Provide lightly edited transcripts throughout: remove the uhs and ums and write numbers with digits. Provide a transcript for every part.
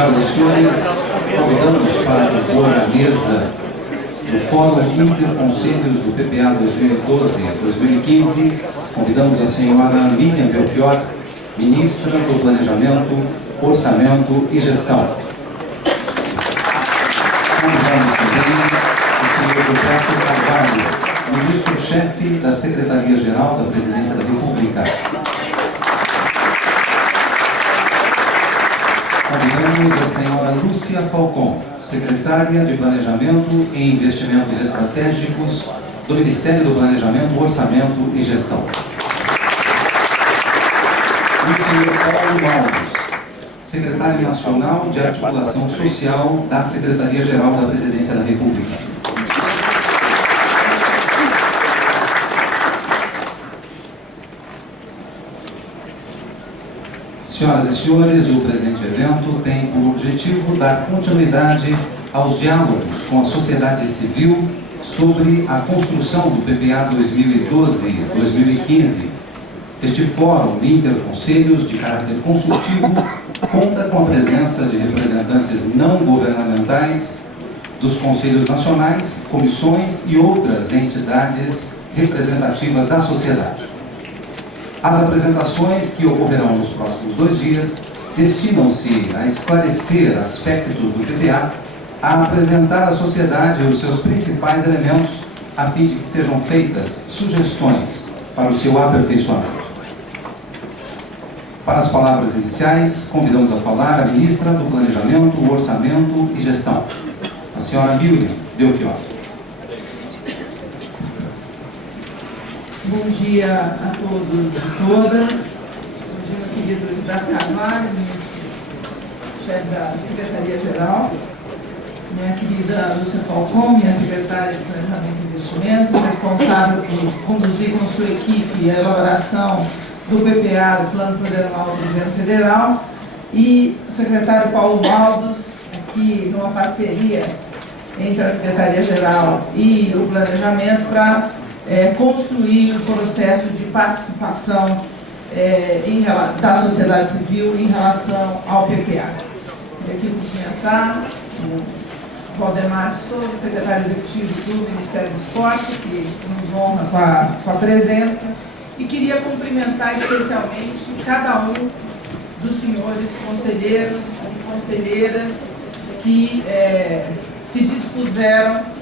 Senhoras e senhores, convidamos para compor a mesa do Fórum Interconselhos do PPA 2012-2015. Convidamos a senhora Miriam Belchior, ministra do Planejamento, Orçamento e Gestão. Convidamos também o senhor Gilberto Carvalho, ministro-chefe da Secretaria-Geral da Presidência da República. Convidamos a senhora Lúcia Falcon, secretária de Planejamento e Investimentos Estratégicos do Ministério do Planejamento, Orçamento e Gestão. E o senhor Paulo Alves, secretário nacional de Articulação Social da Secretaria-Geral da Presidência da República. Senhoras e senhores, o presente evento tem por objetivo dar continuidade aos diálogos com a sociedade civil sobre a construção do PPA 2012-2015. Este fórum interconselhos de caráter consultivo conta com a presença de representantes não governamentais dos conselhos nacionais, comissões e outras entidades representativas da sociedade. As apresentações que ocorrerão nos próximos 2 dias destinam-se a esclarecer aspectos do PPA, a apresentar à sociedade os seus principais elementos, a fim de que sejam feitas sugestões para o seu aperfeiçoamento. Para as palavras iniciais, convidamos a falar a ministra do Planejamento, Orçamento e Gestão, a senhora Miriam Belchior. Bom dia a todos e todas. Bom dia, meu querido Gilberto Carvalho, ministro-chefe da Secretaria-Geral. Minha querida Lúcia Falcon, minha secretária de Planejamento e Investimento, responsável por conduzir com sua equipe a elaboração do PPA, do Plano Plurianual do Governo Federal, e o secretário Paulo Alves, aqui numa parceria entre a Secretaria-Geral e o Planejamento para construir um processo de participação da sociedade civil em relação ao PPA. E aqui cumprimentar o Valdemar de Souza, secretário executivo do Ministério do Esporte, que nos honra com a presença, e queria cumprimentar especialmente cada um dos senhores conselheiros e conselheiras que se dispuseram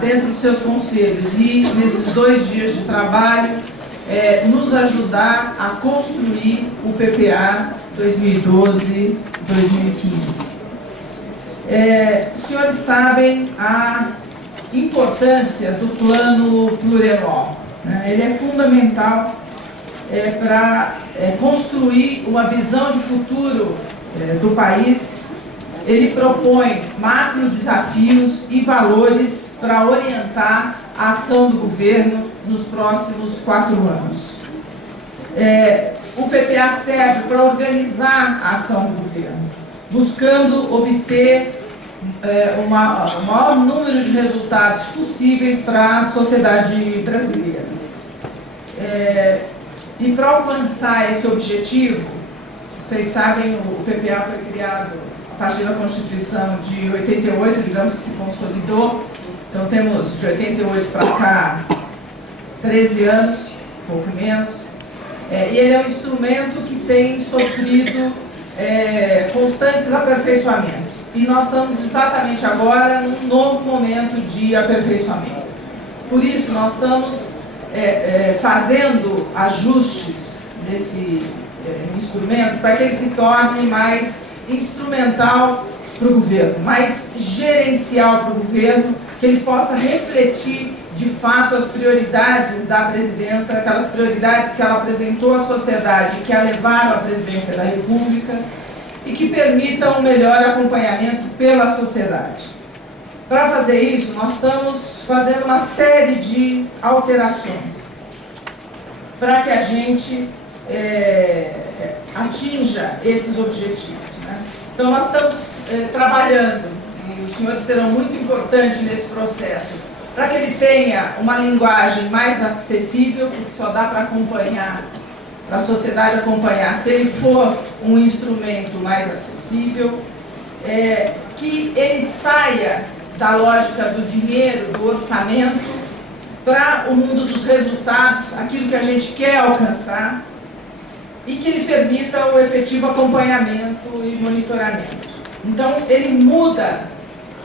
dentro dos seus conselhos e nesses 2 dias de trabalho nos ajudar a construir o PPA 2012-2015. Os senhores sabem a importância do plano plurianual, né? Ele é fundamental para construir uma visão de futuro do país. Ele propõe macro desafios e valores para orientar a ação do governo nos próximos 4 anos. O PPA serve para organizar a ação do governo, buscando obter o maior número de resultados possíveis para a sociedade brasileira. E para alcançar esse objetivo, vocês sabem, o PPA foi criado a partir da Constituição de 88, digamos que se consolidou. Então temos de 88 para cá 13 anos, pouco menos, e ele é um instrumento que tem sofrido constantes aperfeiçoamentos. E nós estamos exatamente agora num novo momento de aperfeiçoamento. Por isso nós estamos fazendo ajustes nesse instrumento para que ele se torne mais instrumental para o governo, mais gerencial para o governo, que ele possa refletir de fato as prioridades da presidenta, aquelas prioridades que ela apresentou à sociedade, que a levaram à presidência da República e que permitam um melhor acompanhamento pela sociedade. Para fazer isso, nós estamos fazendo uma série de alterações para que a gente atinja esses objetivos, né? Então nós estamos trabalhando, e os senhores serão muito importantes nesse processo, para que ele tenha uma linguagem mais acessível, porque só dá para acompanhar, para a sociedade acompanhar, se ele for um instrumento mais acessível, que ele saia da lógica do dinheiro, do orçamento, para o mundo dos resultados, aquilo que a gente quer alcançar, e que ele permita o efetivo acompanhamento e monitoramento. Então, ele muda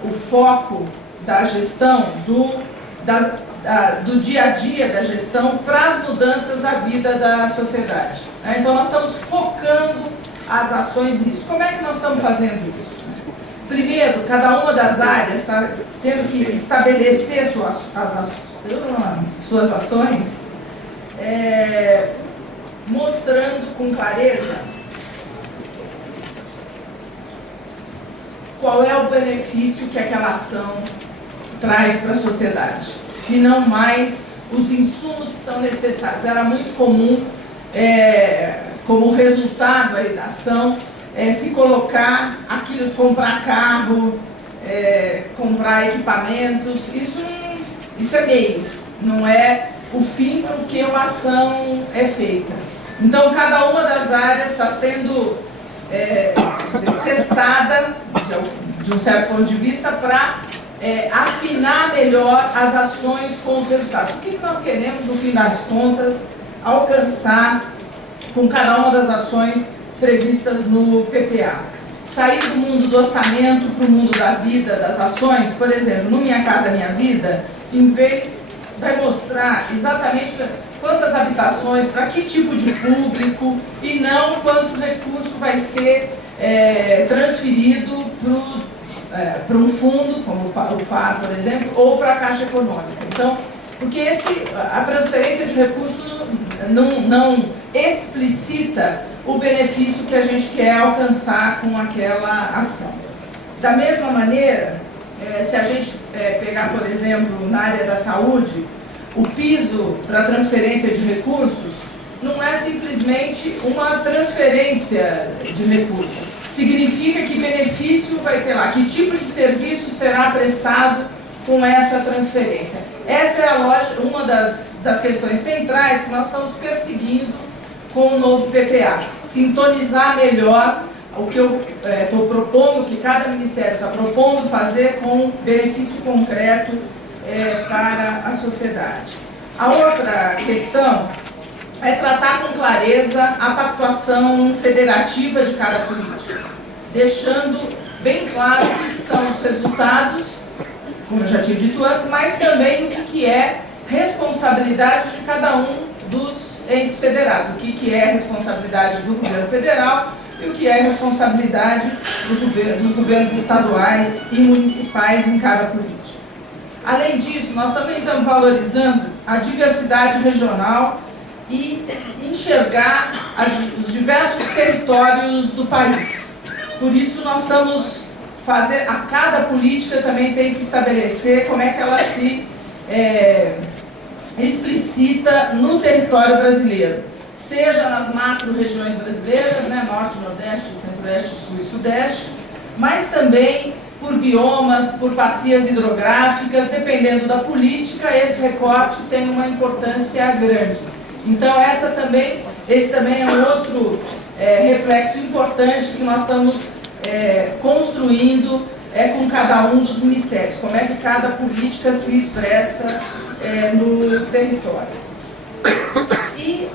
o foco da gestão, do dia a dia da gestão, para as mudanças da vida da sociedade. Então, nós estamos focando as ações nisso. Como é que nós estamos fazendo isso? Primeiro, cada uma das áreas está tendo que estabelecer suas ações, mostrando com clareza qual é o benefício que aquela ação traz para a sociedade, e não mais os insumos que são necessários. Era muito comum, como resultado aí da ação, se colocar aquilo, comprar carro, comprar equipamentos. Isso é meio, não é o fim para o que uma ação é feita. Então, cada uma das áreas está sendo testada, de um certo ponto de vista, para afinar melhor as ações com os resultados. O que nós queremos, no fim das contas, alcançar com cada uma das ações previstas no PPA? Sair do mundo do orçamento para o mundo da vida, das ações. Por exemplo, no Minha Casa Minha Vida, em vez, vai mostrar exatamente quantas habitações, para que tipo de público, e não quanto recurso vai ser transferido para um fundo, como o FAR, por exemplo, ou para a Caixa Econômica. Então, porque a transferência de recursos não explicita o benefício que a gente quer alcançar com aquela ação. Da mesma maneira, se a gente pegar, por exemplo, na área da saúde, o piso para transferência de recursos não é simplesmente uma transferência de recursos. Significa que benefício vai ter lá, que tipo de serviço será prestado com essa transferência. Essa é uma das questões centrais que nós estamos perseguindo com o novo PPA. Sintonizar melhor o que eu estou propondo, que cada ministério está propondo fazer com benefício concreto para a sociedade. A outra questão é tratar com clareza a pactuação federativa de cada política, deixando bem claro o que são os resultados, como eu já tinha dito antes, mas também o que é responsabilidade de cada um dos entes federados, o que é responsabilidade do governo federal e o que é responsabilidade dos governos estaduais e municipais em cada política. Além disso, nós também estamos valorizando a diversidade regional e enxergar os diversos territórios do país. Por isso, nós estamos fazendo, a cada política também tem que se estabelecer como é que ela se explicita no território brasileiro, seja nas macro-regiões brasileiras, Norte, Nordeste, Centro-Oeste, Sul e Sudeste, mas também por biomas, por bacias hidrográficas. Dependendo da política, esse recorte tem uma importância grande. Então, esse também é um outro reflexo importante que nós estamos construindo com cada um dos ministérios. Como é que cada política se expressa no território. E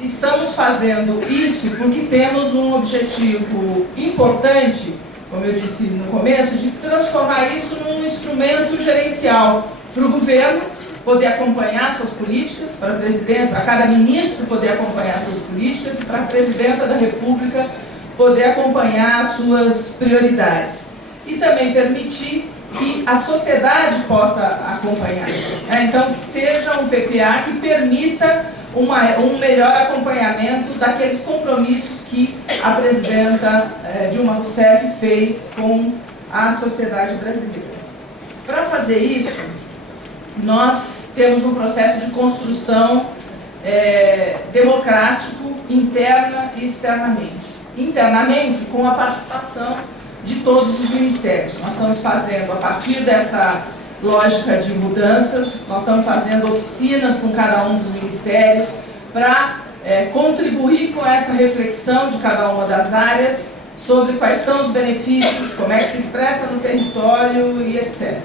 estamos fazendo isso porque temos um objetivo importante, como eu disse no começo, de transformar isso num instrumento gerencial para o governo poder acompanhar suas políticas, para cada ministro poder acompanhar suas políticas e para a presidenta da República poder acompanhar suas prioridades. E também permitir que a sociedade possa acompanhar. Então, que seja um PPA que permita um melhor acompanhamento daqueles compromissos que a presidenta Dilma Rousseff fez com a sociedade brasileira. Para fazer isso, nós temos um processo de construção democrático, interna e externamente. Internamente, com a participação de todos os ministérios. Nós estamos fazendo, a partir dessa lógica de mudanças, nós estamos fazendo oficinas com cada um dos ministérios para contribuir com essa reflexão de cada uma das áreas sobre quais são os benefícios, como é que se expressa no território e etc.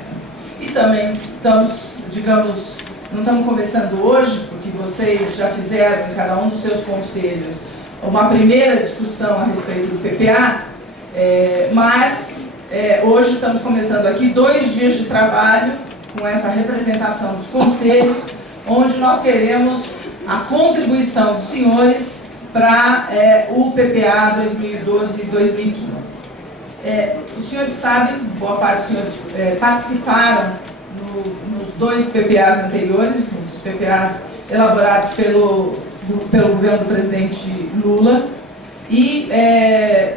E também estamos, digamos, não estamos conversando hoje, porque vocês já fizeram em cada um dos seus conselhos uma primeira discussão a respeito do PPA, mas hoje estamos começando aqui 2 dias de trabalho com essa representação dos conselhos, onde nós queremos a contribuição dos senhores para o PPA 2012 e 2015. Os senhores sabem, boa parte dos senhores participaram nos 2 PPAs anteriores, nos PPAs elaborados pelo governo do presidente Lula, e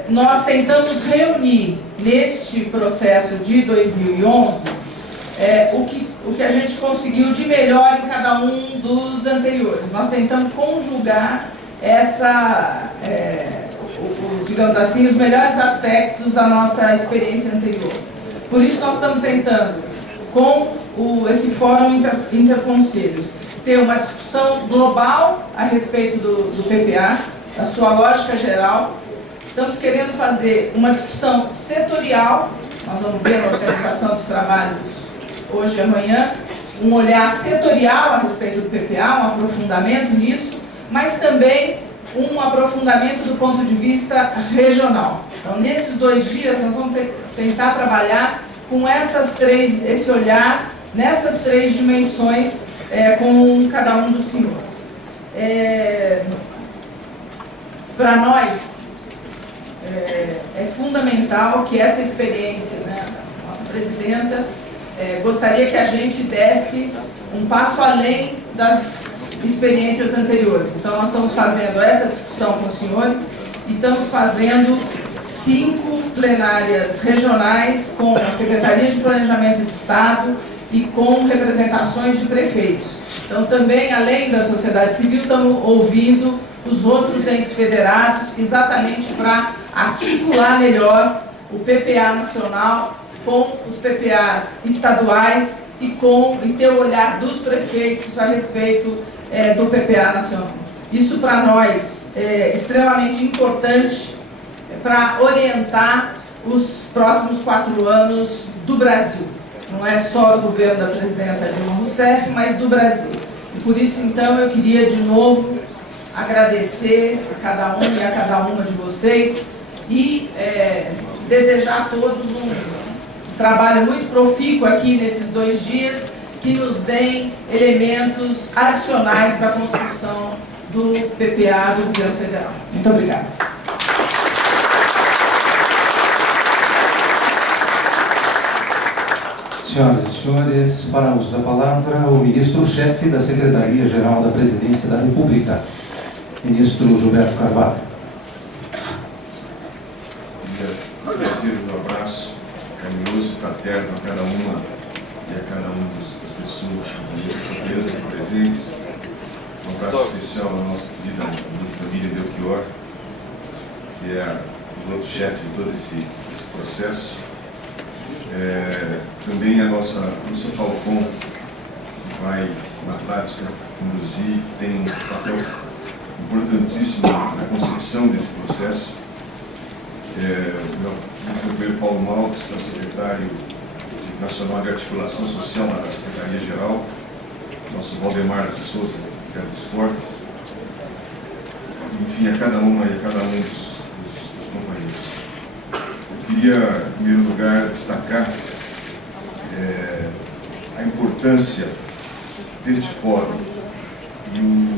nós tentamos reunir neste processo de 2011 o que a gente conseguiu de melhor em cada um dos anteriores. Nós tentamos conjugar digamos assim, os melhores aspectos da nossa experiência anterior. Por isso nós estamos tentando, com esse fórum interconselhos, ter uma discussão global a respeito do PPA, da sua lógica geral. Estamos querendo fazer uma discussão setorial, nós vamos ver na organização dos trabalhos hoje e amanhã, um olhar setorial a respeito do PPA, um aprofundamento nisso, mas também um aprofundamento do ponto de vista regional. Então, nesses 2 dias, nós vamos tentar trabalhar com esse olhar, nessas 3 dimensões, com cada um dos senhores. Para nós, é fundamental que essa experiência, né, a nossa presidenta, gostaria que a gente desse um passo além das experiências anteriores. Então, nós estamos fazendo essa discussão com os senhores e estamos fazendo 5 plenárias regionais com a Secretaria de Planejamento do Estado e com representações de prefeitos. Então, também, além da sociedade civil, estamos ouvindo os outros entes federados, exatamente para articular melhor o PPA nacional com os PPAs estaduais e ter o olhar dos prefeitos a respeito do PPA nacional. Isso para nós é extremamente importante para orientar os próximos 4 anos do Brasil. Não é só do governo da presidenta Dilma Rousseff, mas do Brasil. E por isso, então, eu queria de novo agradecer a cada um e a cada uma de vocês e desejar a todos um trabalho muito profícuo aqui nesses 2 dias, que nos deem elementos adicionais para a construção do PPA do governo federal. Muito obrigada. Senhoras e senhores, para uso da palavra, o ministro-chefe da Secretaria-Geral da Presidência da República, ministro Gilberto Carvalho. Agradecer um abraço carinhoso e fraterno a cada uma e a cada um das pessoas aqui presentes. Um abraço especial à nossa querida ministra Miriam Belchior, que é o piloto-chefe de todo esse processo. Também a nossa Lúcia Falcon, que vai, na prática, conduzir, que tem um papel importantíssimo na concepção desse processo. Meu companheiro Paulo Maltes, que é o secretário nacional de articulação social na Secretaria-Geral, nosso Valdemar de Souza, secretário de Esportes, enfim, a cada uma e a cada um dos companheiros. Eu queria, em primeiro lugar, destacar a importância deste fórum e o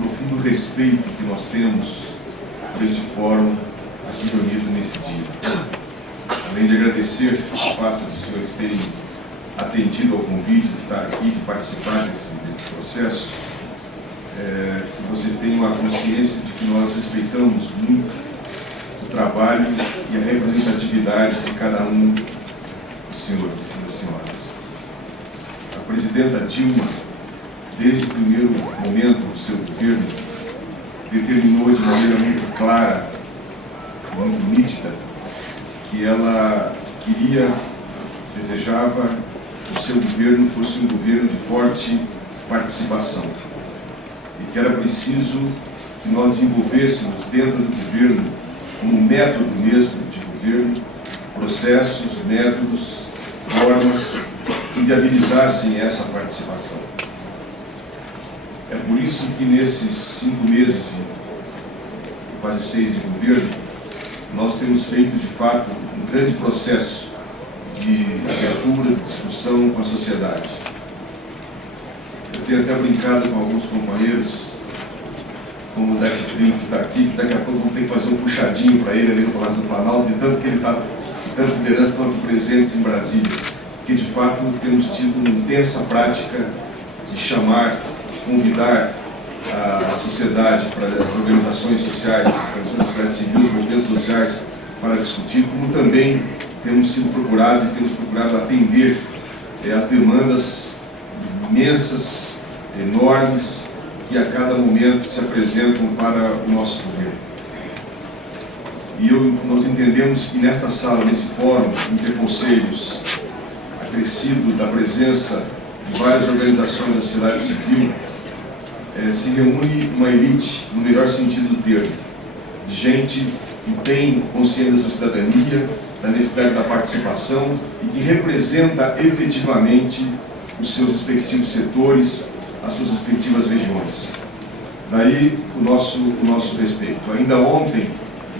profundo respeito que nós temos por este fórum aqui reunido nesse dia. Além de agradecer o fato dos senhores terem atendido ao convite de estar aqui, de participar desse processo, que vocês tenham a consciência de que nós respeitamos muito o trabalho e a representatividade de cada um dos senhores e das senhoras. A presidenta Dilma, desde o primeiro momento do seu governo, determinou de maneira muito clara, muito nítida, que ela desejava que o seu governo fosse um governo de forte participação e que era preciso que nós desenvolvêssemos dentro do governo como método mesmo de governo, processos, métodos, formas que viabilizassem essa participação. É por isso que nesses 5 meses e quase 6 de governo, nós temos feito de fato um grande processo de abertura, de discussão com a sociedade. Eu tenho até brincado com alguns companheiros, como o Décio Frio, que está aqui, que daqui a pouco vamos ter que fazer um puxadinho para ele ali no Palácio do Planalto, de tanto que ele está, tantas lideranças estão aqui presentes em Brasília, porque de fato temos tido uma intensa prática de chamar, de convidar a sociedade, para as organizações sociais, a sociedade civil, os movimentos sociais, para discutir, como também temos sido procurados e temos procurado atender as demandas imensas, enormes, que a cada momento se apresentam para o nosso governo. E nós entendemos que nesta sala, nesse fórum, interconselhos, acrescido da presença de várias organizações da sociedade civil, se reúne uma elite, no melhor sentido do termo, de gente que tem consciência da sua cidadania, da necessidade da participação e que representa efetivamente os seus respectivos setores, as suas respectivas regiões. Daí o nosso respeito. Ainda ontem,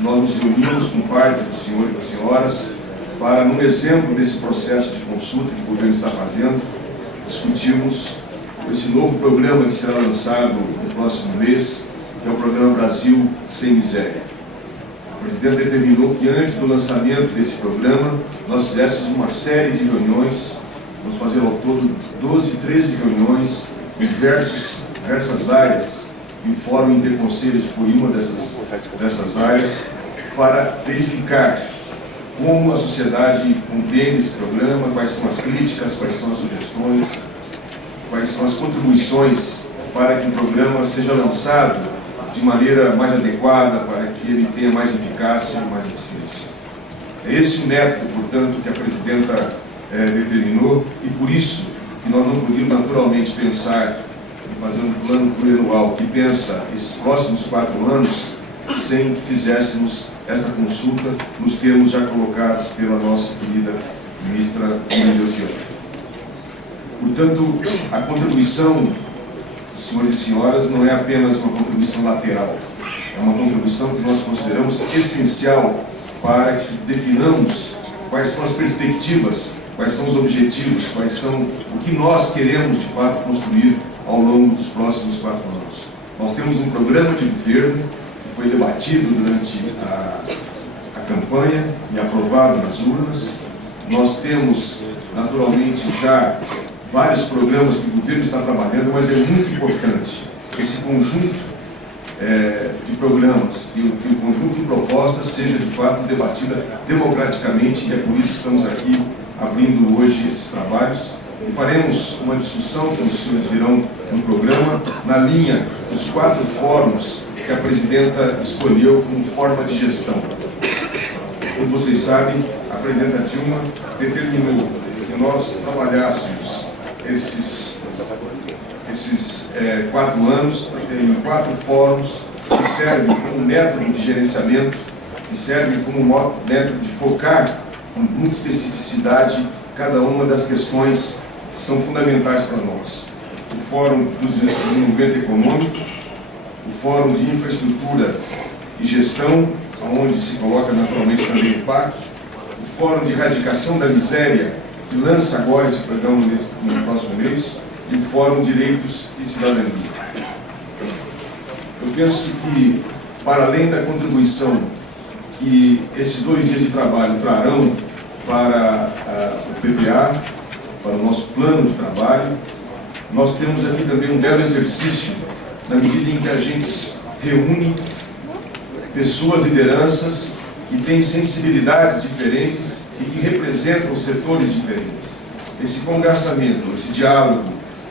nós nos reunimos com parte dos senhores e das senhoras para, num exemplo desse processo de consulta que o governo está fazendo, discutirmos esse novo programa que será lançado no próximo mês, que é o Programa Brasil Sem Miséria. O presidente determinou que antes do lançamento desse programa, nós fizéssemos uma série de reuniões, vamos fazer ao todo 12, 13 reuniões em diversas áreas, e o Fórum Interconselhos foi uma dessas áreas, para verificar como a sociedade compreende esse programa, quais são as críticas, quais são as sugestões, quais são as contribuições para que o programa seja lançado de maneira mais adequada, para que ele tenha mais eficácia e mais eficiência. É esse o método, portanto, que a presidenta determinou, e por isso que nós não podíamos naturalmente pensar em fazer um plano plurianual que pensa esses próximos 4 anos sem que fizéssemos essa consulta nos termos já colocados pela nossa querida ministra Maria. Portanto, a contribuição, senhores e senhoras, não é apenas uma contribuição lateral, é uma contribuição que nós consideramos essencial para que definamos quais são as perspectivas, quais são os objetivos, quais são o que nós queremos de fato construir ao longo dos próximos 4 anos. Nós temos um programa de governo que foi debatido durante a campanha e aprovado nas urnas. Nós temos, naturalmente, já vários programas que o governo está trabalhando, mas é muito importante esse conjunto de programas e que o conjunto de propostas seja de fato debatida democraticamente, e é por isso que estamos aqui abrindo hoje esses trabalhos, e faremos uma discussão, como os senhores virão no programa, na linha dos 4 fóruns que a presidenta escolheu como forma de gestão. Como vocês sabem, a presidenta Dilma determinou que nós trabalhássemos esses 4 anos em 4 fóruns que servem como método de gerenciamento, que servem como método de focar com muita especificidade cada uma das questões que são fundamentais para nós. O Fórum do Desenvolvimento Econômico, o Fórum de Infraestrutura e Gestão, onde se coloca naturalmente também o PAC, o Fórum de Erradicação da Miséria, que lança agora esse programa no próximo mês, e o Fórum de Direitos e Cidadania. Eu penso que, para além da contribuição que esses 2 dias de trabalho trarão para o PPA, para o nosso plano de trabalho, nós temos aqui também um belo exercício, na medida em que a gente reúne pessoas, lideranças, que têm sensibilidades diferentes e que representam setores diferentes. Esse congraçamento, esse diálogo,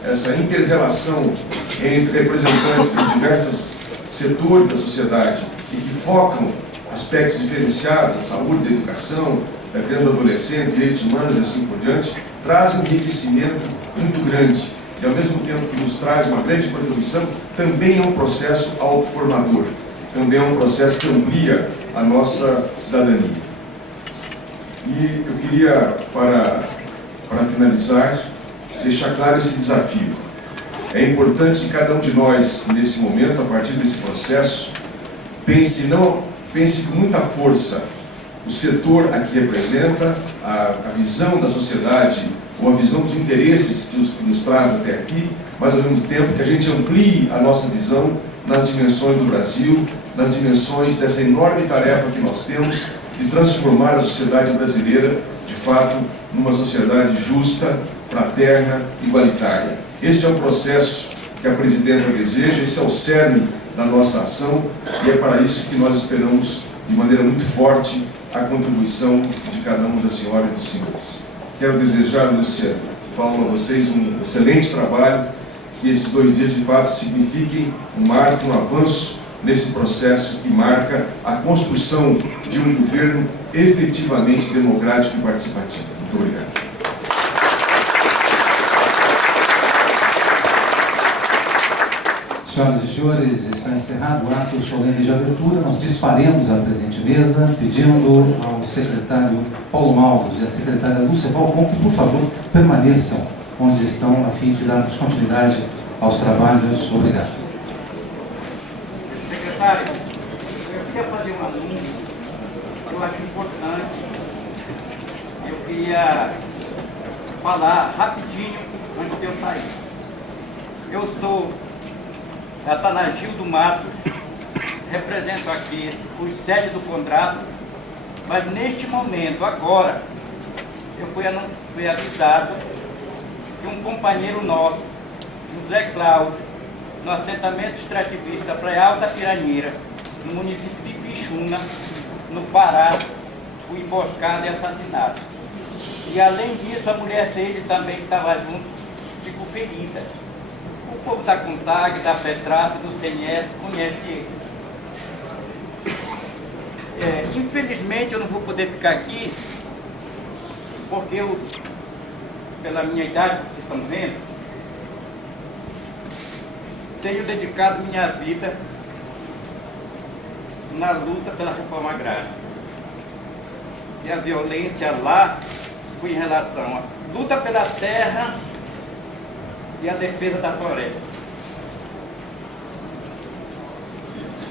essa inter-relação entre representantes dos diversos setores da sociedade e que focam aspectos diferenciados da saúde, da educação, da criança e do adolescente, direitos humanos e assim por diante, traz um enriquecimento muito grande. E, ao mesmo tempo que nos traz uma grande contribuição, também é um processo autoformador. Também é um processo que amplia a nossa cidadania. E eu queria, para finalizar, deixar claro esse desafio. É importante que cada um de nós, nesse momento, a partir desse processo, pense com muita força o setor a que representa, a visão da sociedade, ou a visão dos interesses que nos traz até aqui, mas ao mesmo tempo que a gente amplie a nossa visão nas dimensões do Brasil, nas dimensões dessa enorme tarefa que nós temos de transformar a sociedade brasileira, de fato, numa sociedade justa, fraterna, igualitária. Este é o processo que a presidenta deseja, esse é o cerne da nossa ação, e é para isso que nós esperamos, de maneira muito forte, a contribuição de cada uma das senhoras e dos senhores. Quero desejar, Lúcia, Paulo, a vocês um excelente trabalho, que esses 2 dias, de fato, signifiquem um marco, um avanço nesse processo que marca a construção de um governo efetivamente democrático e participativo. Muito obrigado. Senhoras e senhores, está encerrado o ato solene de abertura. Nós desfaremos a presente mesa, pedindo ao secretário Paulo Maldos e à secretária Lúcia Falcon que, por favor, permaneçam onde estão, a fim de darmos continuidade aos trabalhos. Obrigado. Secretário, eu queria fazer um assunto que eu acho importante. Eu queria falar rapidinho antes de eu sair. Eu sou Atanagildo Matos, represento aqui os 7 do contrato, mas neste momento, agora, eu fui avisado que um companheiro nosso, José Cláudio, no assentamento extrativista Praia Alta Piranheira, no município de Pixuna, no Pará, foi emboscado e assassinado. E além disso, a mulher dele também estava junto, ficou ferida. O povo da CONTAG, da FETRAP, do CNS, conhece ele. Infelizmente eu não vou poder ficar aqui, porque eu, pela minha idade, que vocês estão vendo, tenho dedicado minha vida na luta pela reforma agrária. E a violência lá foi em relação à luta pela terra e a defesa da floresta.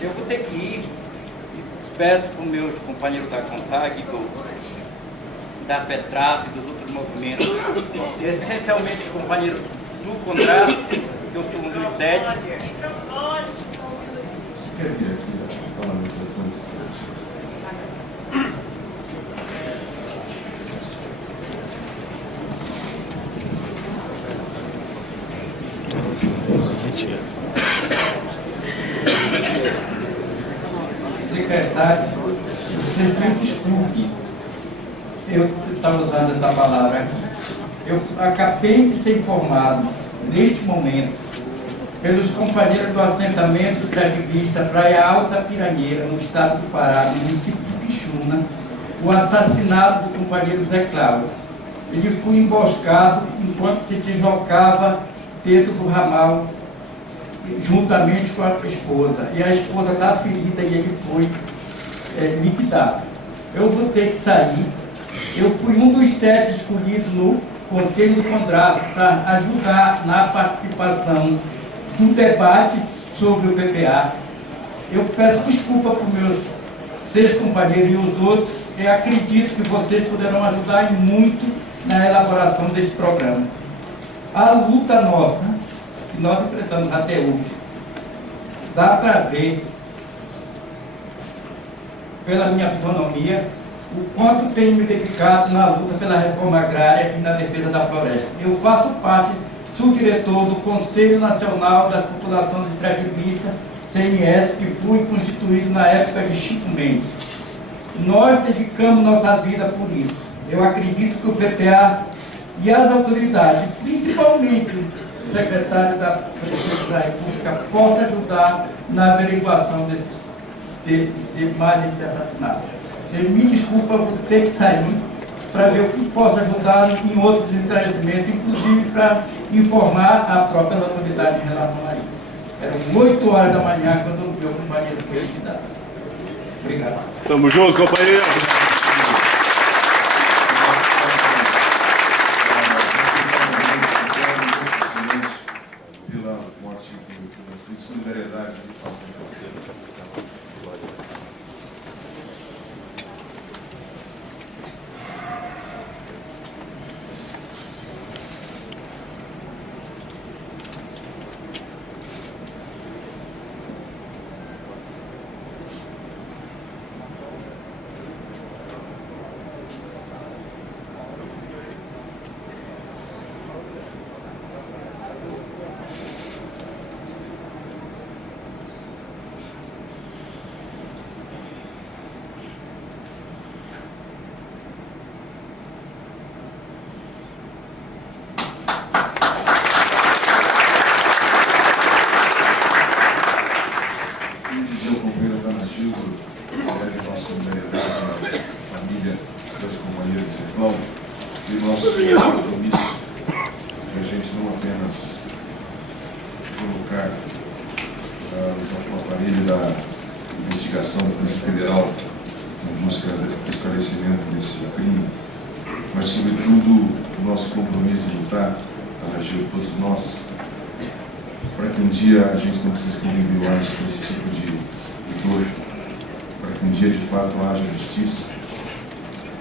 Eu vou ter que ir e peço para os meus companheiros da CONTAG, da FETRAP, dos outros movimentos, essencialmente os companheiros do contrato, que eu sou um dos 7. Você quer vir aqui falar no microfone distante? Secretário, vocês me desculpem, eu estava usando essa palavra aqui. Eu acabei de ser informado, neste momento, pelos companheiros do assentamento extrativista Praia Alta Piranheira, no estado do Pará, no município de Pixuna, o assassinato do companheiro Zé Cláudio. Ele foi emboscado enquanto se deslocava dentro do ramal, juntamente com a esposa. E a esposa está ferida e ele foi liquidado. Eu vou ter que sair. Eu fui um dos 7 escolhidos no Conselho do Contrato para ajudar na participação do debate sobre o PPA. Eu peço desculpa para os meus 6 companheiros e os outros. Eu acredito que vocês poderão ajudar e muito na elaboração desse programa. A luta nossa, que nós enfrentamos até hoje, dá para ver, pela minha fisionomia, o quanto tenho me dedicado na luta pela reforma agrária e na defesa da floresta. Eu faço parte, sou diretor do Conselho Nacional das Populações Extrativistas, CNS, que fui constituído na época de Chico Mendes. Nós dedicamos nossa vida por isso. Eu acredito que o PPA e as autoridades, principalmente o secretário da Presidência da República, possa ajudar na averiguação de mais esse assassinato. Você me desculpa, vou ter que sair para ver o que posso ajudar em outros esclarecimentos, inclusive para informar a própria autoridade em relação a isso. Eram 8 horas da manhã quando o meu companheiro foi liquidado. Obrigado. Tamo junto, companheiro. Pela morte de solidariedade de Fausto. Dizer ao companheiro Atanagildo, colega de nossa solidariedade, família das companheiras de Paulo, e nosso compromisso de a gente não apenas colocar o aparelho da investigação da Polícia Federal em busca do esclarecimento desse crime, mas, sobretudo, o nosso compromisso de lutar, Atanagildo, todos nós, para que um dia a gente não precise correr violência com esse tipo de dor, para que um dia de fato haja justiça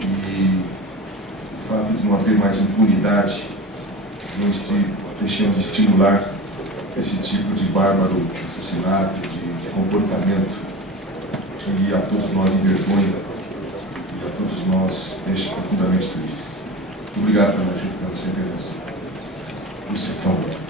e o fato de não haver mais impunidade, não deixemos de estimular esse tipo de bárbaro assassinato, de comportamento que a todos nós envergonha e a todos nós deixa profundamente tristes. Muito obrigado, Ana Júlia, pela sua intervenção. Por favor.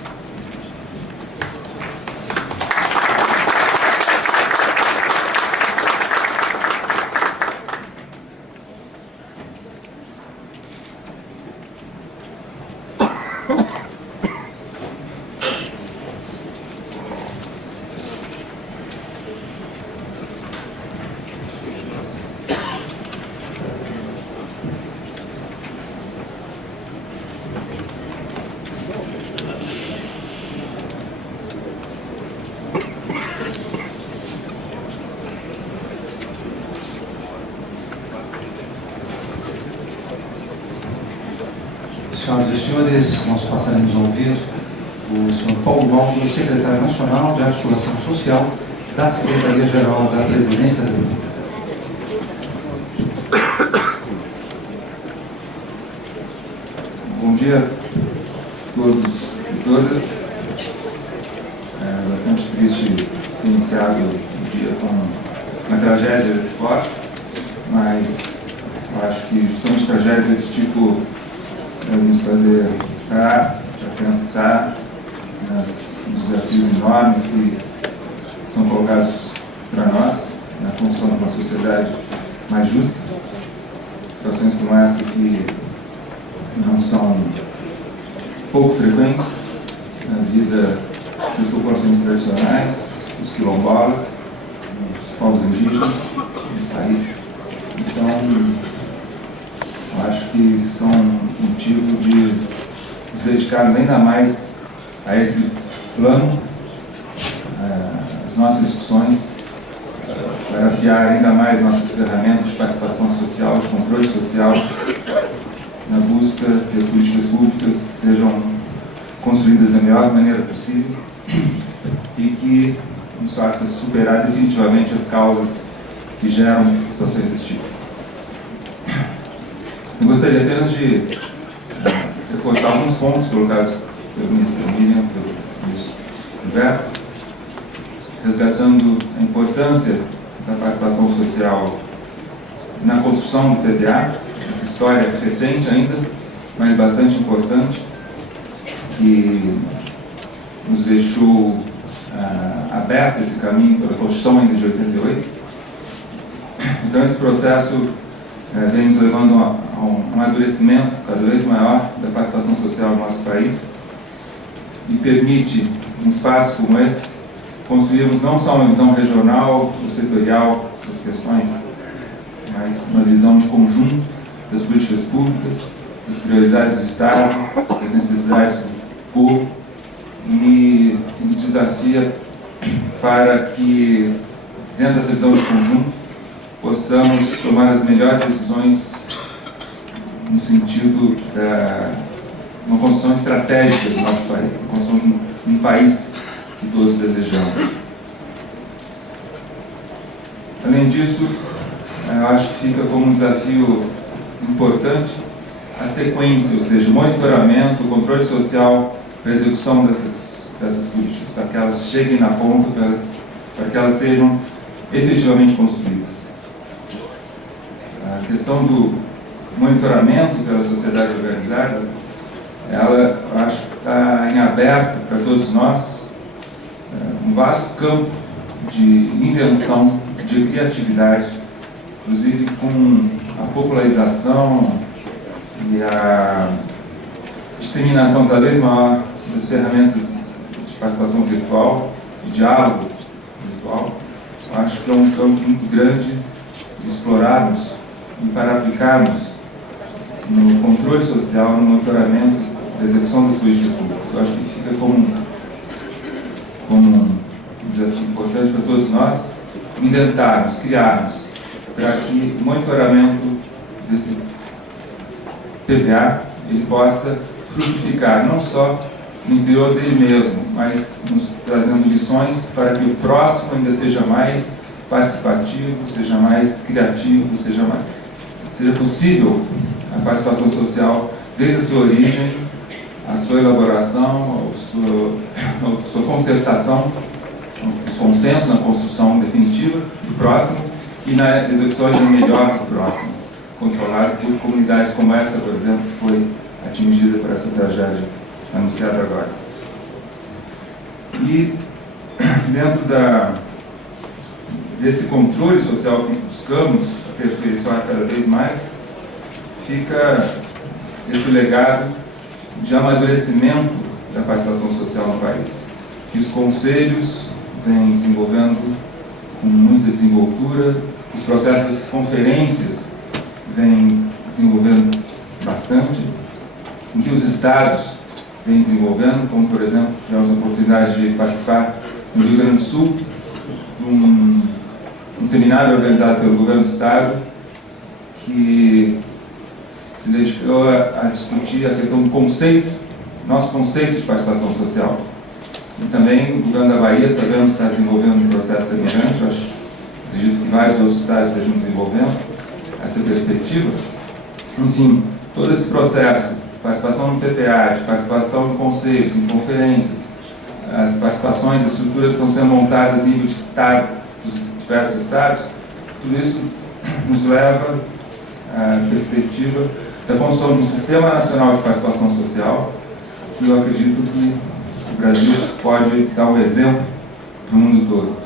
Senhoras e senhores, nós passaremos a ouvir o senhor Paulo Longo, secretário nacional de Articulação Social da Secretaria-Geral da Presidência da República. Bom dia a todos e todas. É bastante triste ter iniciado o dia com uma tragédia desse porte, mas eu acho que justamente tragédias desse tipo devem nos fazer parar, pensar nos desafios enormes que são colocados para nós na construção de uma sociedade mais justa. Situações como essa que não são pouco frequentes na vida das populações tradicionais, dos quilombolas, dos povos indígenas nesse país. Então, eu acho que são motivo de nos dedicarmos ainda mais a esse plano, as nossas discussões, para afiar ainda mais nossas ferramentas de participação social, de controle social, na busca que as políticas públicas sejam construídas da melhor maneira possível e que nos faça superar definitivamente as causas que geram situações desse tipo. Eu gostaria apenas de reforçar alguns pontos colocados pelo ministro Miriam, pelo ministro Humberto, resgatando a importância da participação social na construção do PDA, essa história recente ainda, mas bastante importante, que nos deixou aberto esse caminho pela Constituição ainda de 88. Então esse processo vem nos levando a um amadurecimento cada vez maior da participação social no nosso país e permite, em espaços como esse, construirmos não só uma visão regional ou setorial das questões, mas uma visão de conjunto das políticas públicas, das prioridades do Estado, das necessidades do povo, e nos desafia para que, dentro dessa visão de conjunto, possamos tomar as melhores decisões no sentido da uma construção estratégica do nosso país, a construção de um país que todos desejamos. Além disso, eu acho que fica como um desafio importante a sequência, ou seja, o monitoramento, o controle social para a execução dessas políticas, para que elas cheguem na ponta, para que elas sejam efetivamente construídas. A questão do monitoramento pela sociedade organizada, ela, eu acho que está em aberto para todos nós um vasto campo de invenção, de criatividade, inclusive com a popularização e a disseminação cada vez maior das ferramentas de participação virtual, de diálogo virtual. Eu acho que é um campo muito grande de explorarmos e para aplicarmos no controle social, no monitoramento da execução das políticas públicas. Eu acho que fica como um desafio importante para todos nós inventarmos, criarmos, para que o monitoramento desse PPA ele possa frutificar não só no interior dele mesmo, mas nos trazendo lições para que o próximo ainda seja mais participativo, seja mais criativo, seja possível a participação social desde a sua origem, a sua elaboração, a sua concertação, os consensos na construção definitiva do próximo e na execução ainda melhor do próximo, controlado por comunidades como essa, por exemplo, que foi atingida por essa tragédia anunciada agora. E dentro desse controle social que buscamos aperfeiçoar cada vez mais, fica esse legado de amadurecimento da participação social no país, que os conselhos vêm desenvolvendo com muita desenvoltura, os processos das conferências vêm desenvolvendo bastante, em que os estados vêm desenvolvendo, como por exemplo, tivemos a oportunidade de participar no Rio Grande do Sul, de um seminário organizado pelo governo do estado, que se dedicou a discutir a questão do conceito, nosso conceito de participação social. E também o governo da Bahia, sabemos que está desenvolvendo um processo semelhante, eu acredito que vários outros estados estejam desenvolvendo essa perspectiva. Enfim, todo esse processo, participação no PPA, de participação em conselhos, em conferências, as participações, as estruturas estão sendo montadas a nível de estado, dos diversos estados, tudo isso nos leva à perspectiva da construção de um sistema nacional de participação social, que eu acredito que o Brasil pode dar um exemplo para o mundo todo.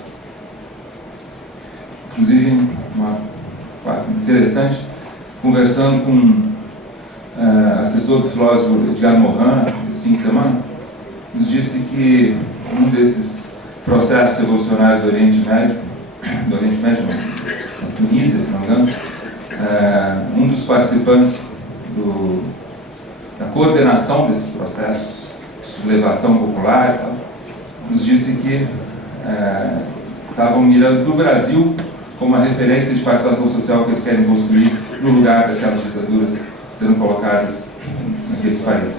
Inclusive, um fato interessante, conversando com assessor do filósofo Edgar Morin, esse fim de semana, nos disse que um desses processos revolucionários do Oriente Médio, na Tunísia, se não me engano, um dos participantes da coordenação desses processos de sublevação popular e tal, nos disse que estavam mirando para o Brasil como uma referência de participação social que eles querem construir no lugar daquelas ditaduras sendo colocadas naqueles países.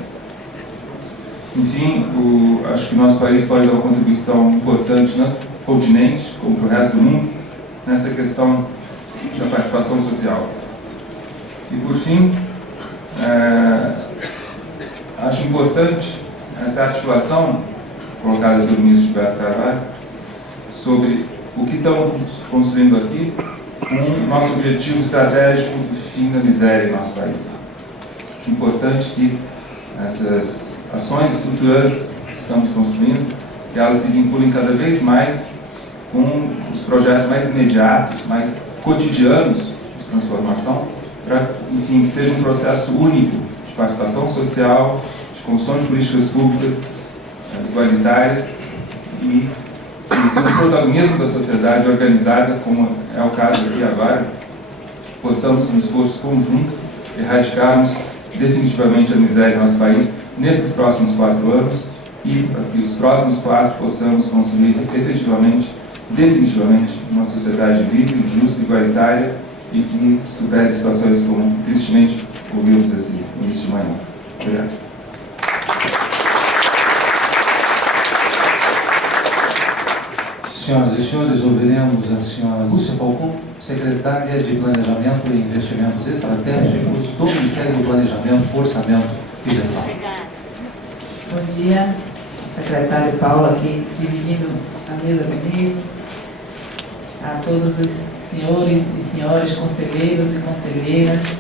Enfim, acho que o nosso país pode dar uma contribuição importante, tanto para o continente como para o resto do mundo, nessa questão da participação social. E, por fim, acho importante essa articulação colocada pelo ministro Gilberto Carvalho sobre o que estamos construindo aqui com o nosso objetivo estratégico do fim da miséria em nosso país. É importante que essas ações estruturantes que estamos construindo, que elas se vinculem cada vez mais com os projetos mais imediatos, mais cotidianos de transformação, para, enfim, que seja um processo único de participação social, de construção de políticas públicas igualitárias e com o protagonismo da sociedade organizada, como é o caso aqui agora, possamos, num esforço conjunto, erradicarmos definitivamente a miséria em nosso país nesses próximos 4 anos e, para que os próximos 4 possamos construir efetivamente definitivamente uma sociedade livre, justa, igualitária e que supere situações como tristemente ouvimos esse início de manhã. Obrigado. Senhoras e senhores, ouviremos a senhora Lúcia Falcon, secretária de Planejamento e Investimentos Estratégicos do Ministério do Planejamento, Orçamento e Gestão. Bom dia, secretário Paulo aqui dividindo a mesa comigo, a todos os senhores e senhoras conselheiros e conselheiras,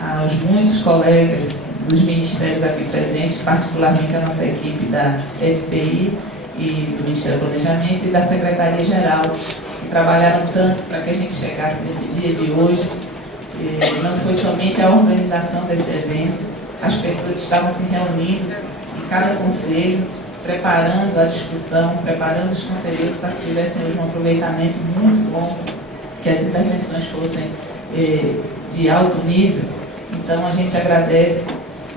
aos muitos colegas dos ministérios aqui presentes, particularmente a nossa equipe da SPI e do Ministério do Planejamento e da Secretaria-Geral, que trabalharam tanto para que a gente chegasse nesse dia de hoje. Não foi somente a organização desse evento, as pessoas estavam se reunindo em cada conselho, preparando a discussão, preparando os conselheiros para que tivessem hoje um aproveitamento muito bom, que as intervenções fossem de alto nível. Então, a gente agradece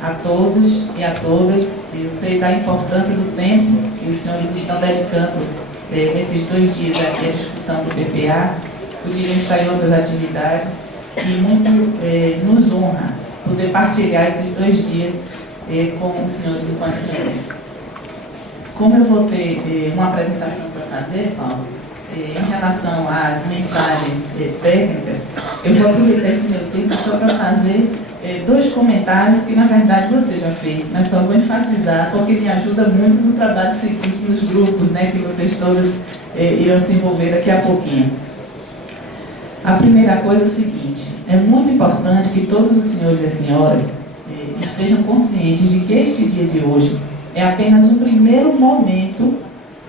a todos e a todas. Eu sei da importância do tempo que os senhores estão dedicando nesses 2 dias aqui à discussão do PPA. Poderiam estar em outras atividades e muito nos honra poder partilhar esses 2 dias com os senhores e com as senhoras. Como eu vou ter uma apresentação para fazer, Paulo, em relação às mensagens técnicas, eu vou aproveitar esse meu tempo só para fazer 2 comentários que, na verdade, você já fez, mas só vou enfatizar, porque me ajuda muito no trabalho seguinte nos grupos, né, que vocês todas irão se envolver daqui a pouquinho. A primeira coisa é o seguinte: é muito importante que todos os senhores e senhoras estejam conscientes de que este dia de hoje é apenas o primeiro momento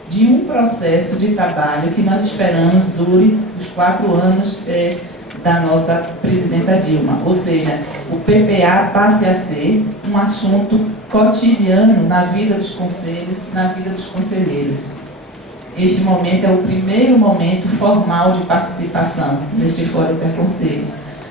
de um processo de trabalho que nós esperamos dure os 4 anos da nossa presidenta Dilma. Ou seja, o PPA passe a ser um assunto cotidiano na vida dos conselhos, na vida dos conselheiros. Este momento é o primeiro momento formal de participação neste Fórum Interconselhos.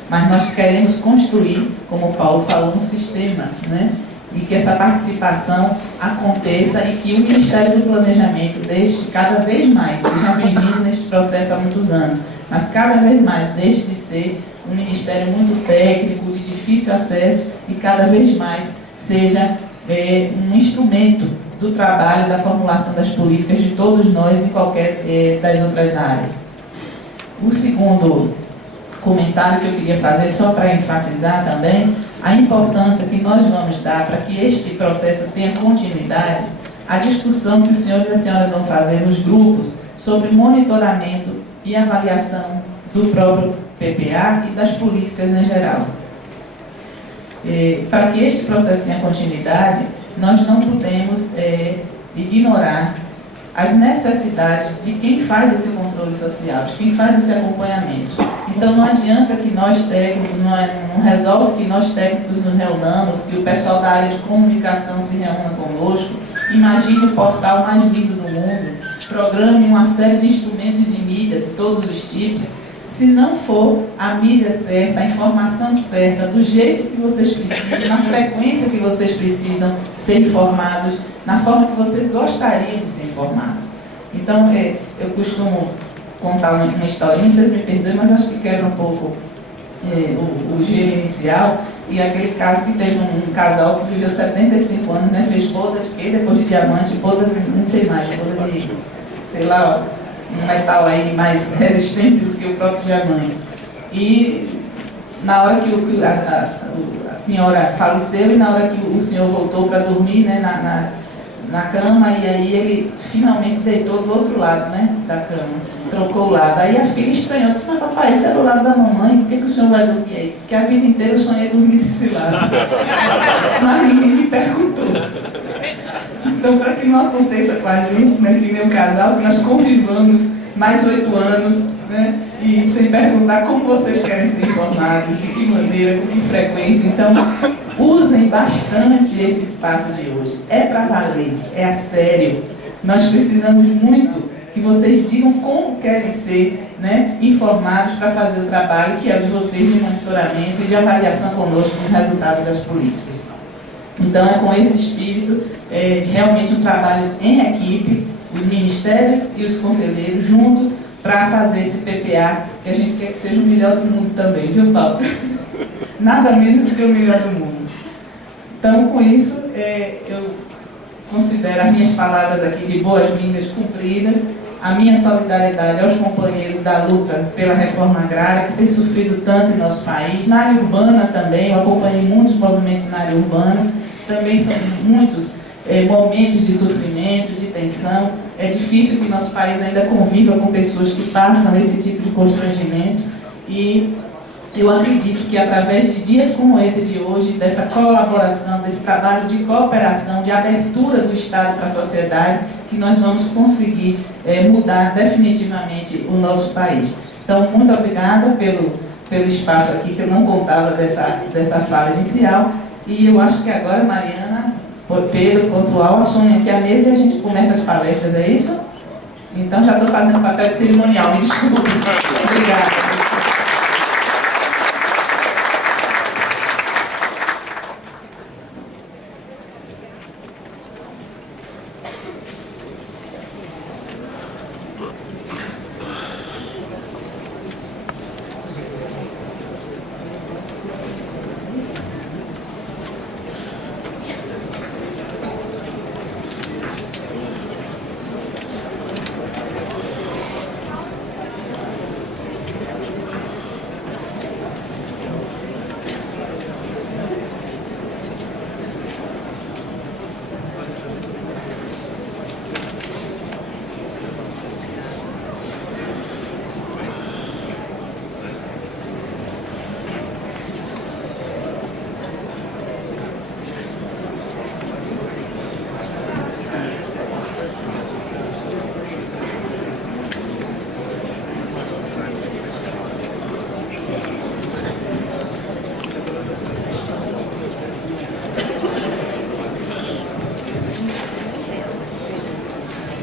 Mas nós queremos construir, como o Paulo falou, um sistema, né? E que essa participação aconteça e que o Ministério do Planejamento deixe cada vez mais, que já vem vindo neste processo há muitos anos, mas cada vez mais deixe de ser um ministério muito técnico, de difícil acesso, e cada vez mais seja um instrumento do trabalho, da formulação das políticas de todos nós em qualquer das outras áreas. O segundo comentário que eu queria fazer, só para enfatizar também a importância que nós vamos dar para que este processo tenha continuidade, a discussão que os senhores e as senhoras vão fazer nos grupos sobre monitoramento e avaliação do próprio PPA e das políticas em geral. Para que este processo tenha continuidade, nós não podemos ignorar as necessidades de quem faz esse controle social, de quem faz esse acompanhamento. Então, não adianta que nós técnicos, não resolve que nós técnicos nos reunamos, que o pessoal da área de comunicação se reúna conosco, imagine o portal mais lindo do mundo, programe uma série de instrumentos de mídia de todos os tipos, se não for a mídia certa, a informação certa, do jeito que vocês precisam, na frequência que vocês precisam ser informados, na forma que vocês gostariam de ser informados. Então, eu costumo contar uma historinha, vocês me perdoem, mas acho que quebra um pouco o gelo inicial, e aquele caso que teve um casal que viveu 75 anos, né, fez boda de quê? Depois de diamante, boda, nem sei mais, boda de, sei lá, um metal aí mais resistente do que o próprio diamante. E na hora que a senhora faleceu e na hora que o senhor voltou para dormir, né, na cama, e aí ele finalmente deitou do outro lado, né, da cama, trocou o lado. Aí a filha estranhou, disse: mas papai, esse era o lado da mamãe, por que o senhor vai dormir aí? Porque a vida inteira eu sonhei dormir desse lado. Mas ninguém me perguntou. Então, para que não aconteça com a gente, né, que nem um casal, que nós convivamos mais 8 anos, né, e sem perguntar como vocês querem ser informados, de que maneira, com que frequência. Então, usem bastante esse espaço de hoje. É para valer, é a sério. Nós precisamos muito que vocês digam como querem ser, né, informados para fazer o trabalho que é o de vocês de monitoramento e de avaliação conosco dos resultados das políticas. Então, é com esse espírito de realmente um trabalho em equipe, os ministérios e os conselheiros juntos, para fazer esse PPA, que a gente quer que seja o melhor do mundo também, viu, Paulo? Nada menos do que o melhor do mundo. Então, com isso, eu considero as minhas palavras aqui de boas-vindas cumpridas, a minha solidariedade aos companheiros da luta pela reforma agrária, que tem sofrido tanto em nosso país, na área urbana também. Eu acompanhei muitos movimentos na área urbana, também são muitos momentos de sofrimento, de tensão. É difícil que nosso país ainda conviva com pessoas que passam esse tipo de constrangimento, e eu acredito que através de dias como esse de hoje, dessa colaboração, desse trabalho de cooperação, de abertura do Estado para a sociedade, que nós vamos conseguir mudar definitivamente o nosso país. Então, muito obrigada pelo espaço aqui, que eu não contava dessa fala inicial, e eu acho que agora, Mariana, Pedro, Pontual, assumem aqui a mesa e a gente começa as palestras, é isso? Então, já estou fazendo papel de cerimonial, me desculpe. Obrigada.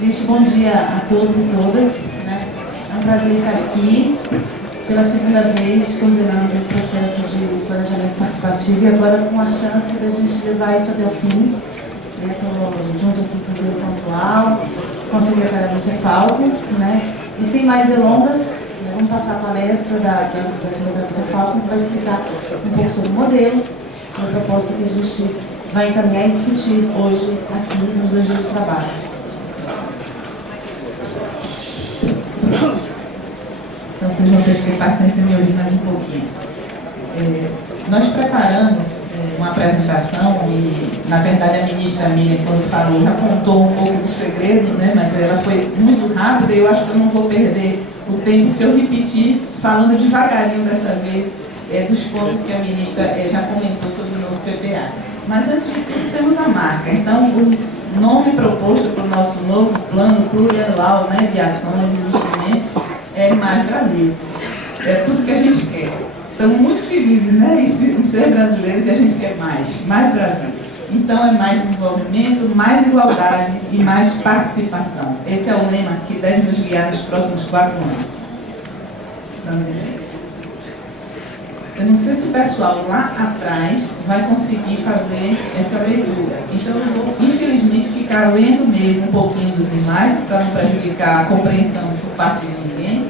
Gente, bom dia a todos e todas. Né? É um prazer estar aqui pela segunda vez coordenando o processo de planejamento participativo, e agora com a chance da gente levar isso até o fim. Estou junto aqui com o Pedro Pontual, com a secretária Lúcia Falco, né? E sem mais delongas, vamos passar a palestra da secretária Lúcia Falco, que vai explicar um pouco sobre o modelo, sobre a proposta que a gente vai encaminhar e discutir hoje aqui nos 2 dias de trabalho. Então, vocês vão ter que ter paciência e me ouvir mais um pouquinho. Nós preparamos uma apresentação e, na verdade, a ministra Miriam, quando falou, já contou um pouco do segredo, né? Mas ela foi muito rápida e eu acho que eu não vou perder o tempo se eu repetir, falando devagarinho dessa vez, dos pontos que a ministra já comentou sobre o novo PPA. Mas, antes de tudo, temos a marca. Então, o nome proposto para o nosso novo plano plurianual, né, de ações e investimentos é Mais Brasil. É tudo que a gente quer. Estamos muito felizes, né, em ser brasileiros, e a gente quer mais Brasil. Então é mais desenvolvimento, mais igualdade e mais participação. Esse é o lema que deve nos guiar nos próximos 4 anos. Vamos em frente. Eu não sei se o pessoal lá atrás vai conseguir fazer essa leitura. Então eu vou, infelizmente, ficar lendo mesmo um pouquinho dos slides para não prejudicar a compreensão por parte de ninguém.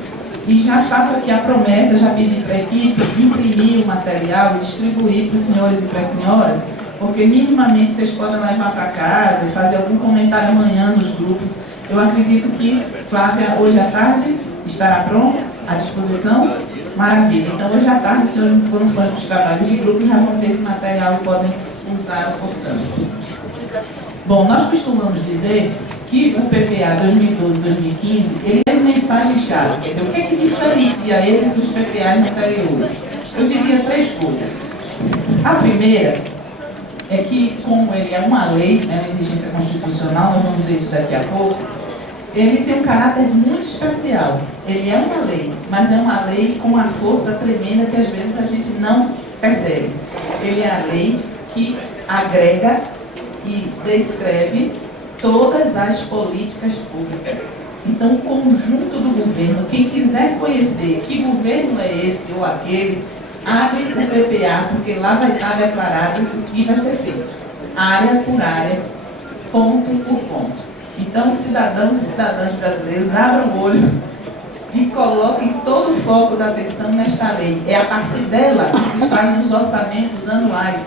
E já faço aqui a promessa, já pedi para a equipe imprimir o material e distribuir para os senhores e para as senhoras, porque minimamente vocês podem levar para casa e fazer algum comentário amanhã nos grupos. Eu acredito que Flávia, hoje à tarde, estará pronta, à disposição. Maravilha. Então, hoje à tarde, os senhores, quando forem para os trabalhos de grupo, já vão ter esse material e podem usar, portanto. Bom, nós costumamos dizer que o PPA 2012-2015, ele tem mensagem-chave. Quer dizer, o que é que diferencia ele dos PPAs anteriores? Eu diria 3 coisas. A primeira é que, como ele é uma lei, né, uma exigência constitucional, nós vamos ver isso daqui a pouco, ele tem um caráter muito especial. Ele é uma lei, mas é uma lei com uma força tremenda que às vezes a gente não percebe. Ele é a lei que agrega e descreve todas as políticas públicas. Então, o conjunto do governo, quem quiser conhecer que governo é esse ou aquele, abre o PPA, porque lá vai estar declarado o que vai ser feito. Área por área, ponto por ponto. Então, cidadãos e cidadãs brasileiros, abram o olho e coloquem todo o foco da atenção nesta lei. É a partir dela que se fazem os orçamentos anuais.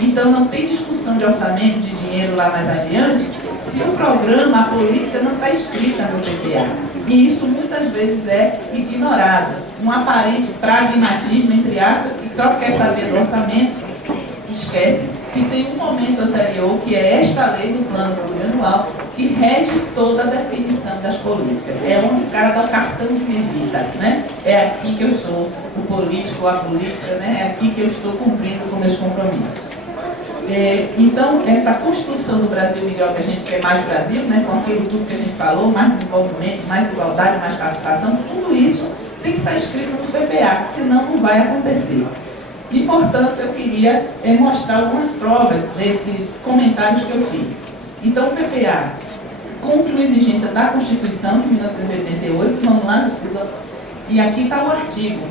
Então não tem discussão de orçamento, de dinheiro lá mais adiante, se o programa, a política não está escrita no PPA. E isso muitas vezes é ignorado. Um aparente pragmatismo, entre aspas, que só quer saber do orçamento, esquece que tem um momento anterior, que é esta lei do plano plurianual, que rege toda a definição das políticas. É onde o cara dá o cartão de visita, né? É aqui que eu sou o político ou a política, né? É aqui que eu estou cumprindo com meus compromissos. Então, essa construção do Brasil melhor, que a gente quer mais Brasil, né? Com aquilo tudo que a gente falou, mais desenvolvimento, mais igualdade, mais participação, tudo isso tem que estar escrito no PPA, senão não vai acontecer. E, portanto, eu queria mostrar algumas provas desses comentários que eu fiz. Então, o PPA cumpre a exigência da Constituição de 1988, vamos lá, Priscila, e aqui está o artigo.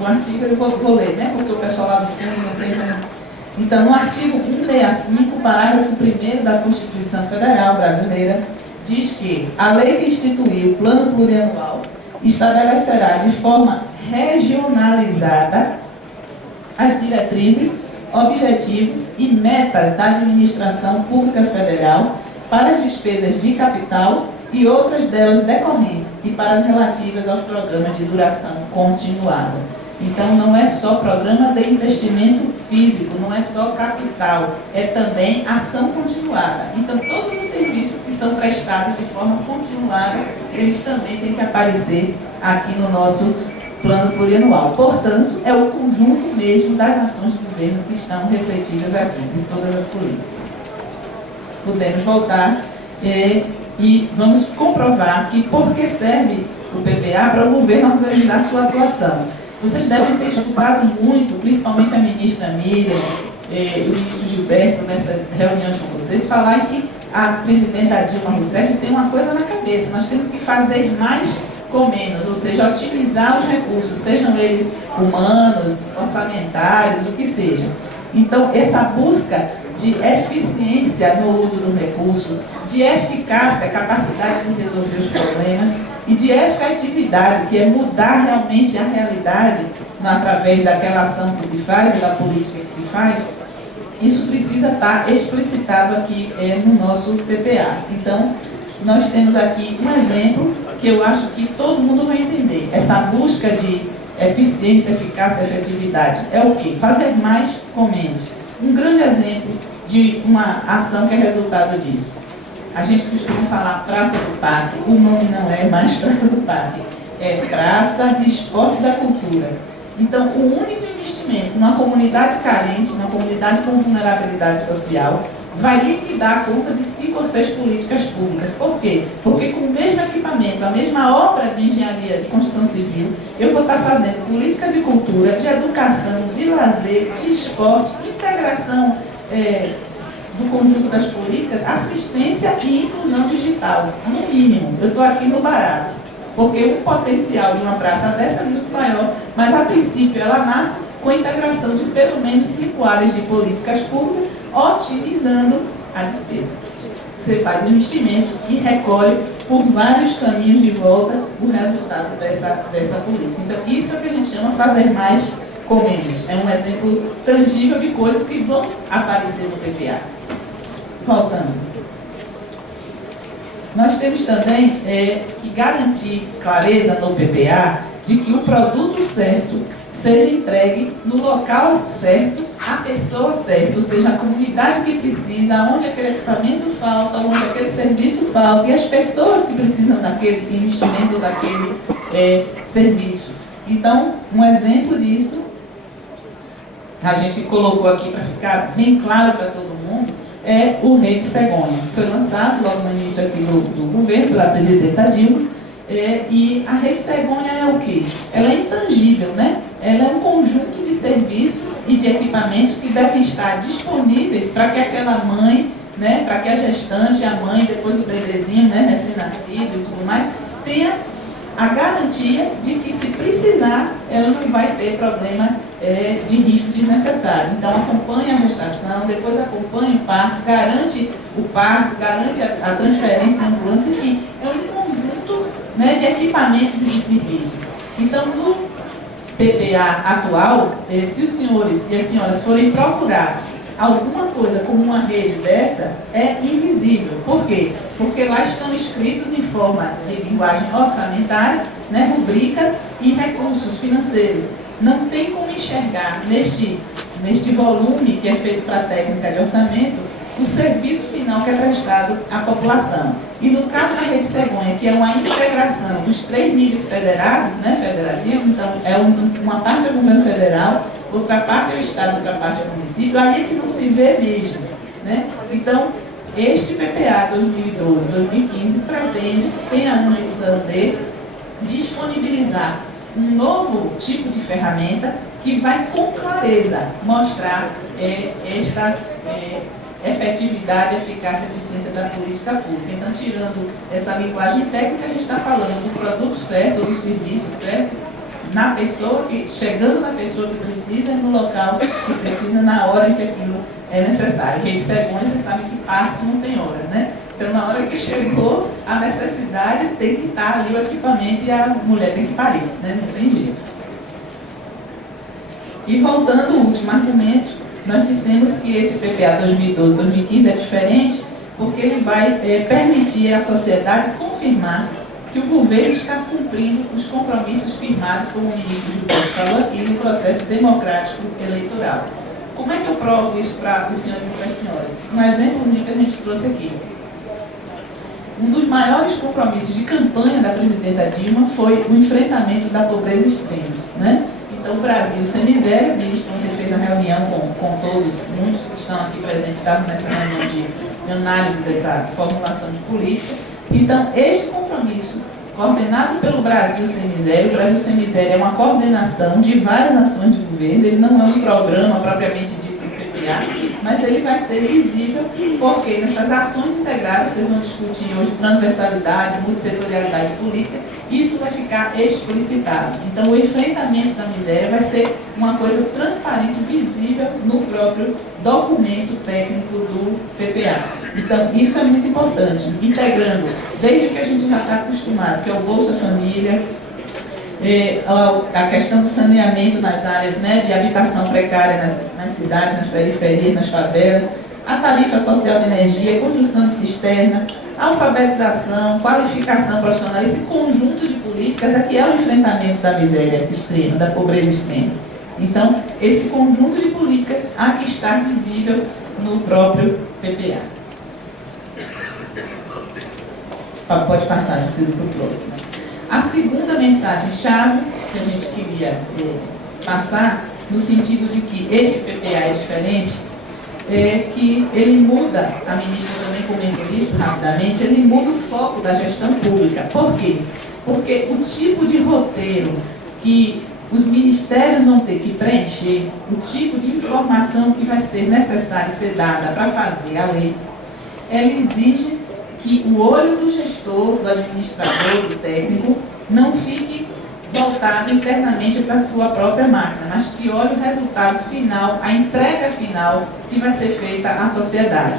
O artigo eu vou ler, né, porque o pessoal lá do fundo não prende. Então, no artigo 165, parágrafo 1º da Constituição Federal Brasileira, diz que a lei que instituiu o Plano Plurianual estabelecerá de forma regionalizada as diretrizes, objetivos e metas da administração pública federal para as despesas de capital e outras delas decorrentes e para as relativas aos programas de duração continuada. Então, não é só programa de investimento físico, não é só capital, é também ação continuada. Então, todos os serviços que são prestados de forma continuada, eles também têm que aparecer aqui no nosso plano plurianual. Portanto, é o conjunto mesmo das ações do governo que estão refletidas aqui, em todas as políticas. Podemos voltar e vamos comprovar que por que serve o PPA para o governo organizar sua atuação. Vocês devem ter escutado muito, principalmente a ministra Miriam e o ministro Gilberto, nessas reuniões com vocês, falar que a presidenta Dilma Rousseff tem uma coisa na cabeça: nós temos que fazer mais com menos, ou seja, otimizar os recursos, sejam eles humanos, orçamentários, o que seja. Então, essa busca de eficiência no uso do recurso, de eficácia, capacidade de resolver os problemas, e de efetividade, que é mudar realmente a realidade através daquela ação que se faz e da política que se faz, isso precisa estar explicitado aqui no nosso PPA. Então, nós temos aqui um exemplo que eu acho que todo mundo vai entender. Essa busca de eficiência, eficácia, efetividade é o quê? Fazer mais com menos. Um grande exemplo de uma ação que é resultado disso. A gente costuma falar Praça do Parque. O nome não é mais Praça do Parque, é Praça de Esporte da Cultura. Então, o único investimento numa comunidade carente, numa comunidade com vulnerabilidade social, vai liquidar a conta de 5 ou 6 políticas públicas. Por quê? Porque com o mesmo equipamento, a mesma obra de engenharia de construção civil, eu vou estar fazendo política de cultura, de educação, de lazer, de esporte, integração do conjunto das políticas, assistência e inclusão digital, no mínimo. Eu estou aqui no barato, porque o potencial de uma praça dessa é muito maior, mas a princípio ela nasce com a integração de pelo menos 5 áreas de políticas públicas, otimizando a despesa. Você faz o investimento e recolhe por vários caminhos de volta o resultado dessa política. Então, isso é o que a gente chama fazer mais com menos. É um exemplo tangível de coisas que vão aparecer no PPA. Voltando. Nós temos também que garantir clareza no PPA de que o produto certo seja entregue no local certo, à pessoa certa, ou seja, a comunidade que precisa, onde aquele equipamento falta, onde aquele serviço falta, e as pessoas que precisam daquele investimento, daquele serviço. Então, um exemplo disso, a gente colocou aqui para ficar bem claro para todo mundo, é o Rede Cegonha. Foi lançado logo no início aqui do governo, pela presidenta Dilma, e a Rede Cegonha é o quê? Ela é intangível, né? Ela é um conjunto de serviços e de equipamentos que devem estar disponíveis para que aquela mãe, né, para que a gestante, a mãe, depois o bebezinho, né, recém-nascido e tudo mais, tenha a garantia de que, se precisar, ela não vai ter problema de risco desnecessário. Então, acompanha a gestação, depois acompanha o parto, garante a transferência, a ambulância, enfim, é um conjunto né, de equipamentos e de serviços. Então, no PPA atual, se os senhores e as senhoras forem procurar alguma coisa como uma rede dessa, é invisível. Por quê? Porque lá estão escritos em forma de linguagem orçamentária, né, rubricas e recursos financeiros. Não tem como enxergar neste volume que é feito para a técnica de orçamento o serviço final que é prestado à população. E no caso da Rede Cegonha, que é uma integração dos 3 níveis federados, né, federativos, então uma parte é o governo federal, outra parte é o Estado, outra parte é o município, aí é que não se vê mesmo, né? Então, este PPA 2012-2015 pretende, tem a missão de disponibilizar um novo tipo de ferramenta que vai com clareza mostrar esta efetividade, eficácia e eficiência da política pública. Então, tirando essa linguagem técnica, a gente está falando do produto certo, do serviço certo, na pessoa chegando na pessoa que precisa, no local que precisa, na hora em que aquilo é necessário. Rede Cegonha, vocês sabem que parto não tem hora, né? Então, na hora que chegou a necessidade, tem que estar ali o equipamento e a mulher tem que parir, né? Não tem jeito. E voltando ao último argumento, nós dissemos que esse PPA 2012-2015 é diferente porque ele vai permitir à sociedade confirmar que o governo está cumprindo os compromissos firmados, como o ministro Gilberto falou aqui, no processo democrático eleitoral. Como é que eu provo isso para os senhores e para as senhoras? Um exemplozinho que a gente trouxe aqui. Um dos maiores compromissos de campanha da presidenta Dilma foi o enfrentamento da pobreza extrema, né? Então, o Brasil sem miséria, o ministro ontem fez a reunião com todos, muitos que estão aqui presentes estavam nessa reunião de análise dessa formulação de política. Então, este compromisso, coordenado pelo Brasil Sem Miséria, o Brasil Sem Miséria é uma coordenação de várias ações de governo, ele não é um programa propriamente dito do PPA, mas ele vai ser visível porque nessas ações integradas, vocês vão discutir hoje transversalidade, multissetorialidade política, isso vai ficar explicitado. Então, o enfrentamento da miséria vai ser uma coisa transparente, visível no próprio documento técnico do PPA. Então, isso é muito importante, integrando desde o que a gente já está acostumado, que é o Bolsa Família, a questão do saneamento nas áreas, né, de habitação precária nas cidades, nas periferias, nas favelas, a tarifa social de energia, construção de cisterna, alfabetização, qualificação profissional, esse conjunto de políticas aqui é o enfrentamento da miséria extrema, da pobreza extrema. Então, esse conjunto de políticas aqui está visível no próprio PPA. Pode passar, Silvio, para o próximo. A segunda mensagem-chave que a gente queria passar, no sentido de que este PPA é diferente, é que ele muda, a ministra também comentou isso rapidamente, ele muda o foco da gestão pública. Por quê? Porque o tipo de roteiro que os ministérios vão ter que preencher, o tipo de informação que vai ser necessário ser dada para fazer a lei, ela exige que o olho do gestor, do administrador, do técnico, não fique voltado internamente para a sua própria máquina, mas que olhe o resultado final, a entrega final que vai ser feita à sociedade.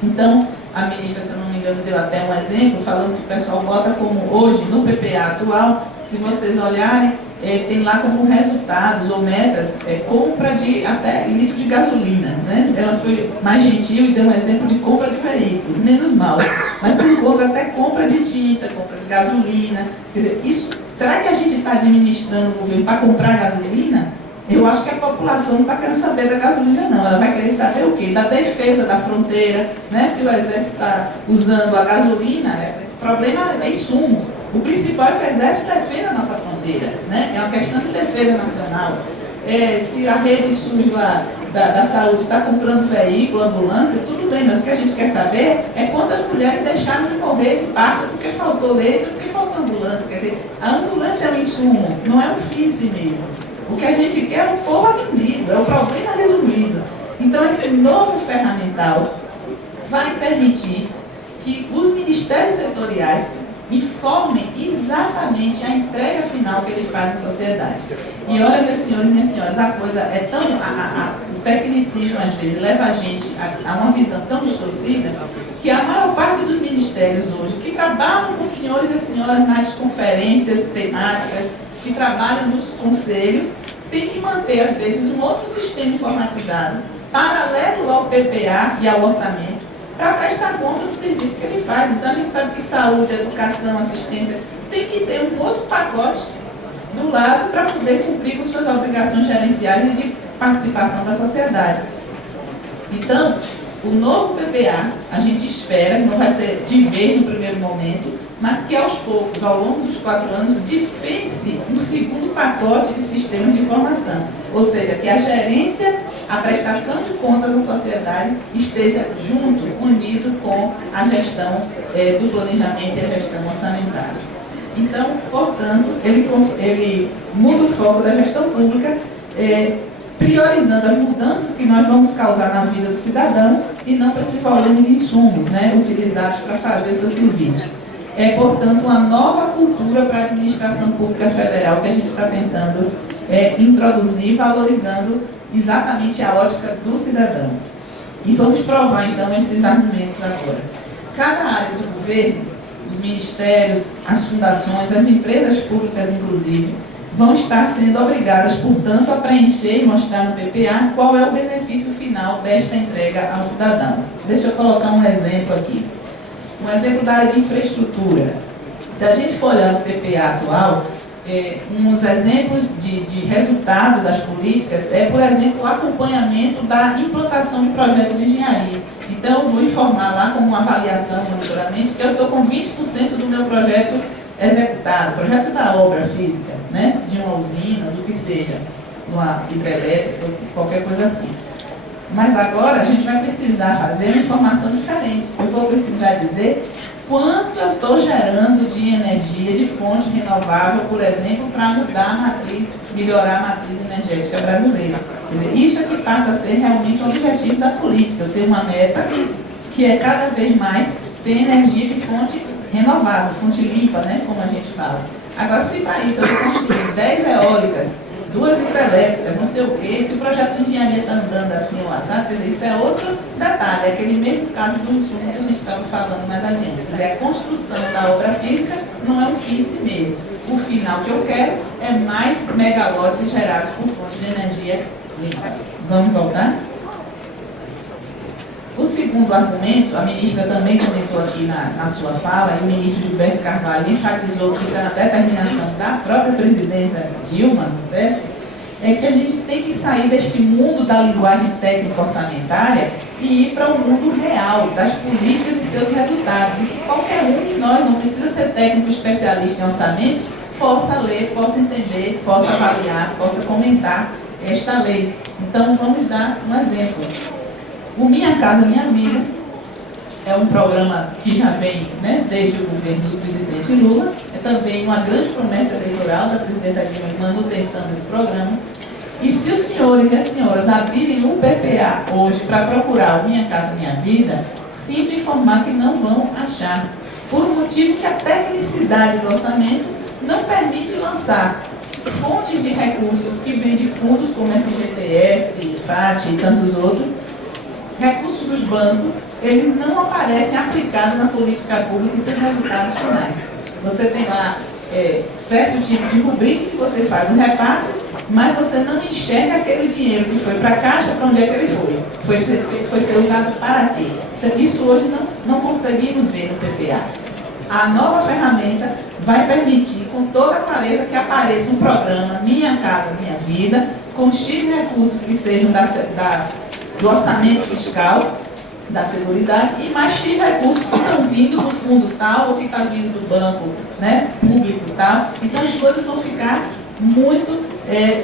Então, a ministra, se eu não me engano, deu até um exemplo, falando que o pessoal bota como hoje, no PPA atual, se vocês olharem, tem lá como resultados ou metas, compra de até litro de gasolina, né? Ela foi mais gentil e deu um exemplo de compra de veículos, menos mal. Mas se encontra até compra de tinta, compra de gasolina. Quer dizer, isso, será que a gente está administrando o governo para comprar gasolina? Eu acho que a população não está querendo saber da gasolina, não. Ela vai querer saber o quê? Da defesa da fronteira, né? Se o exército está usando a gasolina, o problema é insumo. O principal é que o exército defenda a nossa fronteira, né? É uma questão de defesa nacional. Se a rede SUS lá da saúde está comprando veículo, ambulância, tudo bem, mas o que a gente quer saber é quantas mulheres deixaram de morrer de parto porque faltou leito, porque faltou ambulância. Quer dizer, a ambulância é um insumo, não é um fim em si mesmo. O que a gente quer é o povo atendido, é o problema resolvido. Então, esse novo ferramental vai permitir que os ministérios setoriais informem exatamente a entrega final que ele faz à sociedade. E olha, meus senhores e minhas senhoras, a coisa é tão... o tecnicismo, às vezes, leva a gente a uma visão tão distorcida que a maior parte dos ministérios ministérios hoje que trabalham com os senhores e as senhoras nas conferências temáticas, que trabalham nos conselhos, tem que manter, às vezes, um outro sistema informatizado, paralelo ao PPA e ao orçamento, para prestar conta do serviço que ele faz. Então, a gente sabe que saúde, educação, assistência, tem que ter um outro pacote do lado para poder cumprir com suas obrigações gerenciais e de participação da sociedade. Então, o novo PPA, a gente espera, não vai ser de vez no primeiro momento, mas que aos poucos, ao longo dos 4 anos, dispense um segundo pacote de sistemas de informação. Ou seja, que a gerência, a prestação de contas da sociedade esteja junto, unido com a gestão do planejamento e a gestão orçamentária. Então, portanto, ele muda o foco da gestão pública, priorizando as mudanças que nós vamos causar na vida do cidadão e não para esse volume de insumos, né, utilizados para fazer o seu serviço. É, portanto, uma nova cultura para a administração pública federal que a gente está tentando introduzir, valorizando exatamente a ótica do cidadão. E vamos provar, então, esses argumentos agora. Cada área do governo, os ministérios, as fundações, as empresas públicas, inclusive, vão estar sendo obrigadas, portanto, a preencher e mostrar no PPA qual é o benefício final desta entrega ao cidadão. Deixa eu colocar um exemplo aqui. Um exemplo da área de infraestrutura. Se a gente for olhar o PPA atual, uns exemplos de resultado das políticas por exemplo, o acompanhamento da implantação de projeto de engenharia. Então, eu vou informar lá como uma avaliação, monitoramento, que eu estou com 20% do meu projeto executado, projeto da obra física, né? De uma usina, do que seja, uma hidrelétrica, qualquer coisa assim. Mas agora a gente vai precisar fazer uma informação diferente. Eu vou precisar dizer quanto eu estou gerando de energia, de fonte renovável, por exemplo, para mudar a matriz, melhorar a matriz energética brasileira. Quer dizer, isso é que passa a ser realmente o objetivo da política. Eu tenho uma meta que é cada vez mais ter energia de fonte renovável, fonte limpa, né, como a gente fala. Agora, se para isso eu estou construindo 10 eólicas, 2 hidrelétricas, não sei o quê, se o projeto de engenharia está andando assim ou assado, quer dizer, isso é outro detalhe, é aquele mesmo caso do insumo que a gente estava falando mais adiante. Quer dizer, a construção da obra física não é um fim em si mesmo. O final que eu quero é mais megawatts gerados por fonte de energia limpa. Vamos voltar? O segundo argumento, a ministra também comentou aqui na sua fala, e o ministro Gilberto Carvalho enfatizou que isso é uma determinação da própria presidenta Dilma Rousseff, é que a gente tem que sair deste mundo da linguagem técnico-orçamentária e ir para o mundo real, das políticas e seus resultados. E que qualquer um de nós, não precisa ser técnico especialista em orçamento, possa ler, possa entender, possa avaliar, possa comentar esta lei. Então, vamos dar um exemplo. O Minha Casa Minha Vida é um programa que já vem, né, desde o governo do presidente Lula, é também uma grande promessa eleitoral da presidenta Dilma de manutenção desse programa. E se os senhores e as senhoras abrirem um PPA hoje para procurar o Minha Casa Minha Vida, sinto informar que não vão achar, por um motivo que a tecnicidade do orçamento não permite lançar fontes de recursos que vêm de fundos como FGTS, FAT e tantos outros. Recursos dos bancos, eles não aparecem aplicados na política pública e seus resultados finais. Você tem lá certo tipo de rubrica que você faz um repasse, mas você não enxerga aquele dinheiro que foi para a caixa, para onde é que ele foi. Foi ser usado para quê? Então, isso hoje não conseguimos ver no PPA. A nova ferramenta vai permitir, com toda a clareza, que apareça um programa Minha Casa Minha Vida, com X recursos que sejam do orçamento fiscal, da Seguridade, e mais X recursos que estão vindo do fundo tal, ou que está vindo do banco, né, público tal. Então as coisas vão ficar muito